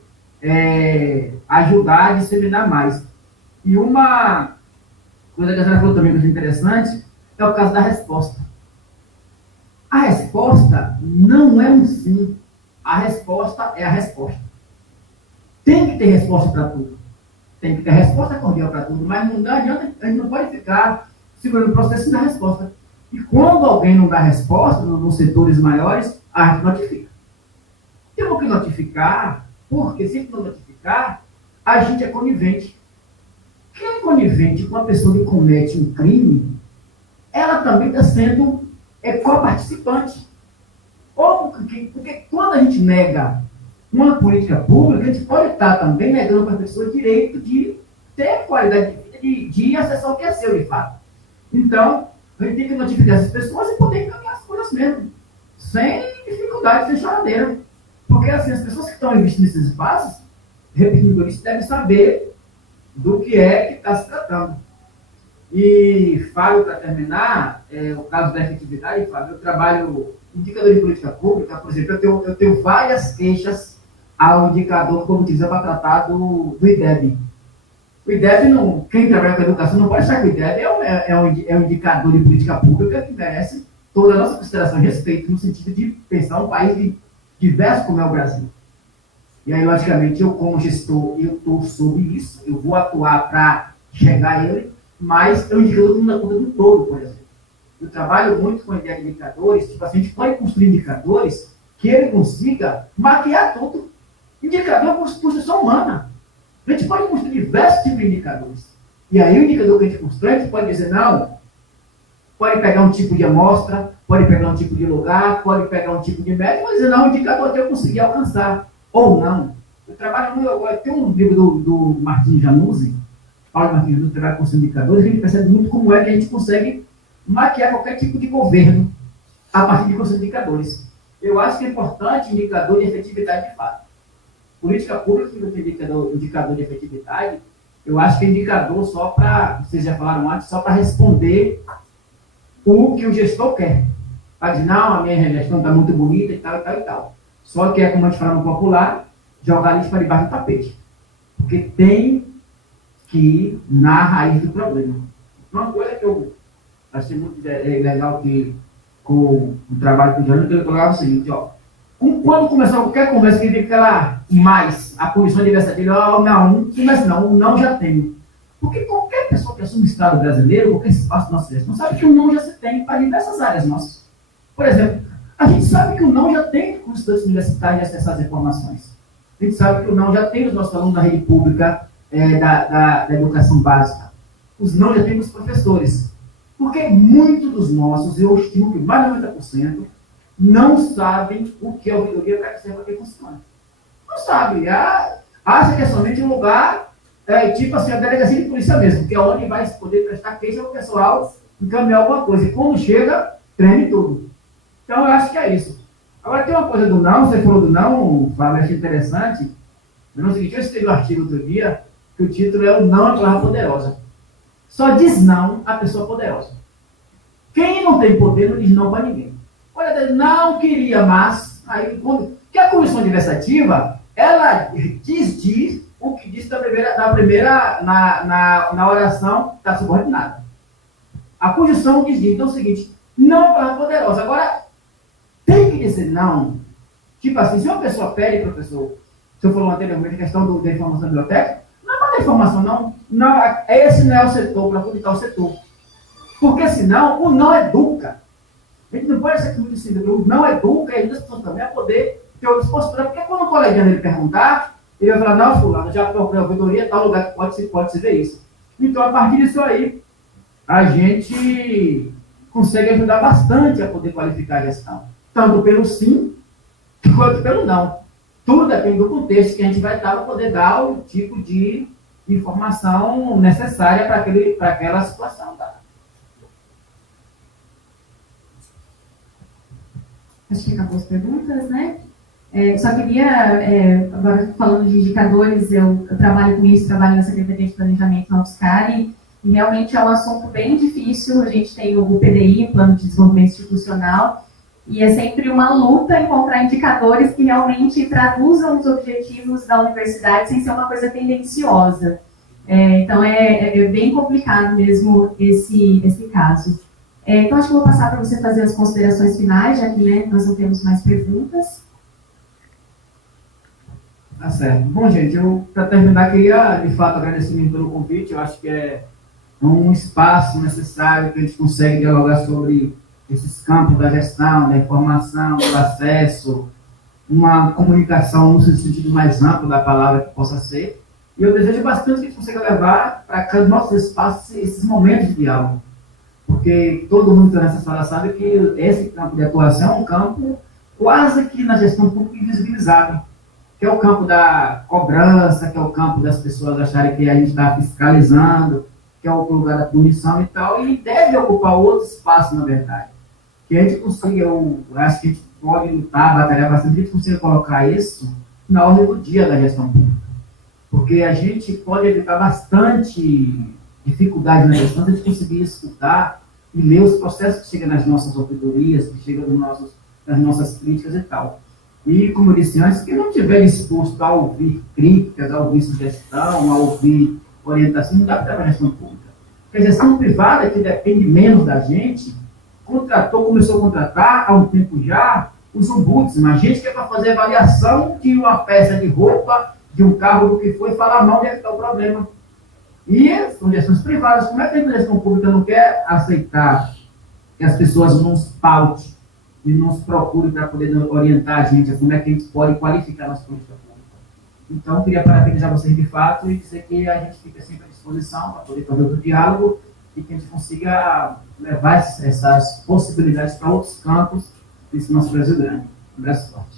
ajudar a disseminar mais. E uma coisa que a senhora falou também que é interessante é o caso da resposta. A resposta não é um sim. A resposta é a resposta. Tem que ter resposta para tudo. Tem que ter resposta cordial para tudo, mas não adianta, a gente não pode ficar segurando o processo da resposta. E quando alguém não dá resposta, nos setores maiores, a gente notifica. Temos que notificar, porque se não notificar, a gente é conivente. Quem é conivente com a pessoa que comete um crime, ela também está sendo co-participante. Porque quando a gente nega uma política pública, a gente pode estar também negando para a pessoa o direito de ter qualidade de vida, de acessar o que é seu, de fato. Então, a gente tem que notificar essas pessoas e poder encaminhar as coisas mesmo, sem dificuldade, sem choradeira. Porque, assim, as pessoas que estão investindo nesses espaços, repetindo isso, devem saber do que é que está se tratando. E, Fábio, para terminar, o caso da efetividade, Fábio, eu trabalho indicador de política pública, por exemplo, eu tenho várias queixas ao indicador que eu utilizo para tratar do IDEB. O IDEB, quem trabalha com educação não pode achar que o IDEB é um indicador de política pública que merece toda a nossa consideração e respeito, no sentido de pensar um país diverso como é o Brasil. E aí, logicamente, eu como gestor, eu estou sobre isso, eu vou atuar para chegar a ele, mas é um indicador na conta do todo, por exemplo. Eu trabalho muito com a ideia de indicadores, tipo assim, a gente pode construir indicadores que ele consiga maquiar tudo. Indicador é construção humana. A gente pode construir diversos tipos de indicadores. E aí o indicador que a gente constrói, a gente pode dizer, não, pode pegar um tipo de amostra, pode pegar um tipo de lugar, pode pegar um tipo de método, mas dizer, não, o indicador até eu conseguir alcançar. Ou não. Eu tenho um livro do Martin Januzzi, Paulo Martin Januzzi, que trabalha com os indicadores, que a gente percebe muito como é que a gente consegue maquiar qualquer tipo de governo a partir de indicadores. Eu acho que é importante indicador de efetividade de fato. Política pública que não tem indicador de efetividade, eu acho que é indicador só para, vocês já falaram antes, só para responder o que o gestor quer. Para dizer, não, a minha gestão está muito bonita e tal, e tal, e tal. Só que é, como a gente fala no popular, jogar isso para debaixo do tapete. Porque tem que ir na raiz do problema. Uma coisa que eu achei muito legal que com o trabalho com o Jânio, que ele falava o seguinte, ó, quando começar qualquer conversa que fica lá mais a punição adversativa, não começa não, o não já tem. Porque qualquer pessoa que assume o Estado brasileiro, qualquer espaço da nossa gestão, sabe que o não já se tem para diversas áreas nossas. Por exemplo, a gente sabe que o não já tem com os estudantes universitários de acessar as informações. A gente sabe que o não já tem os nossos alunos da rede pública, da educação básica. Os não já tem com os professores. Porque muitos dos nossos, eu estimo que mais de 90%, não sabem o que é ouvidoria para que serve para que funciona. Não sabe. Acha que é somente um lugar, tipo assim, a delegacia de polícia mesmo, que é onde vai poder prestar queixa para o pessoal encaminhar alguma coisa. E quando chega, treme tudo. Então, eu acho que é isso. Agora, tem uma coisa do não, você falou do não, Fábio, achei interessante. No seguinte, eu escrevi um artigo outro dia, que o título é O Não é a Palavra Poderosa. Só diz não a pessoa poderosa. Quem não tem poder não diz não para ninguém. Olha, não queria, mas... Aí, que a comissão administrativa, ela diz o que disse na oração da subordinada. A conjunção diz, então é o seguinte, não é a palavra poderosa. Agora, tem que dizer não. Tipo assim, se uma pessoa pede, professor, se eu falou anteriormente a questão da informação da biblioteca, não é para dar informação, não. Esse não é o setor, para publicar o setor. Porque senão o não educa. A gente não pode ser muito simples, o não educa e as pessoas também a poder ter outras posturas. Porque quando o coleguinha dele perguntar, ele vai falar, não, fulano, já procurei a ouvidoria, tal lugar que pode se ver isso. Então, a partir disso aí, a gente consegue ajudar bastante a poder qualificar a gestão. Tanto pelo sim, quanto pelo não. Tudo depende do contexto que a gente vai dar para poder dar o tipo de informação necessária para aquela situação. Tá? Acho que acabou as perguntas, né? Só queria, agora falando de indicadores, eu trabalho com isso, trabalho na Secretaria de Planejamento na UFSCar, e realmente é um assunto bem difícil. A gente tem o PDI, o Plano de Desenvolvimento Institucional, e é sempre uma luta encontrar indicadores que realmente traduzam os objetivos da universidade sem ser uma coisa tendenciosa. Então, é bem complicado mesmo esse caso. Então, acho que eu vou passar para você fazer as considerações finais, já que, né, nós não temos mais perguntas. Tá certo. Bom, gente, eu, para terminar, queria, de fato, agradecer pelo convite. Eu acho que é um espaço necessário que a gente consegue dialogar sobre esses campos da gestão, da informação, do acesso, uma comunicação no sentido mais amplo da palavra que possa ser. E eu desejo bastante que a gente consiga levar para cada nossos espaços esses momentos de diálogo. Porque todo mundo que está nessa sala sabe que esse campo de atuação é um campo quase que na gestão pública invisibilizado, que é o campo da cobrança, que é o campo das pessoas acharem que a gente está fiscalizando, que é o lugar da punição e tal, e deve ocupar outro espaço, na verdade. Que a gente consiga, eu acho que a gente pode lutar, batalhar bastante, que a gente consiga colocar isso na ordem do dia da gestão pública. Porque a gente pode evitar bastante dificuldade na gestão de a gente conseguir escutar e ler os processos que chegam nas nossas ouvidorias, que chegam nas nossas críticas e tal. E, como eu disse antes, quem não estiver disposto a ouvir críticas, a ouvir sugestão, a ouvir orientação, não dá para a gestão pública. Porque a gestão privada, que depende menos da gente, começou a contratar há um tempo já os ombudsman, gente que é para fazer avaliação de uma peça de roupa, de um carro, do que foi, e falar mal onde é que está o problema. E são gestões privadas. Como é que a gestão pública não quer aceitar que as pessoas nos pautem e nos procurem para poder orientar a gente a como é que a gente pode qualificar nossa política pública? Então, queria parabenizar vocês de fato e dizer que a gente fica sempre à disposição para poder fazer outro diálogo e que a gente consiga levar essas possibilidades para outros campos desse nosso Brasil grande. Um abraço forte.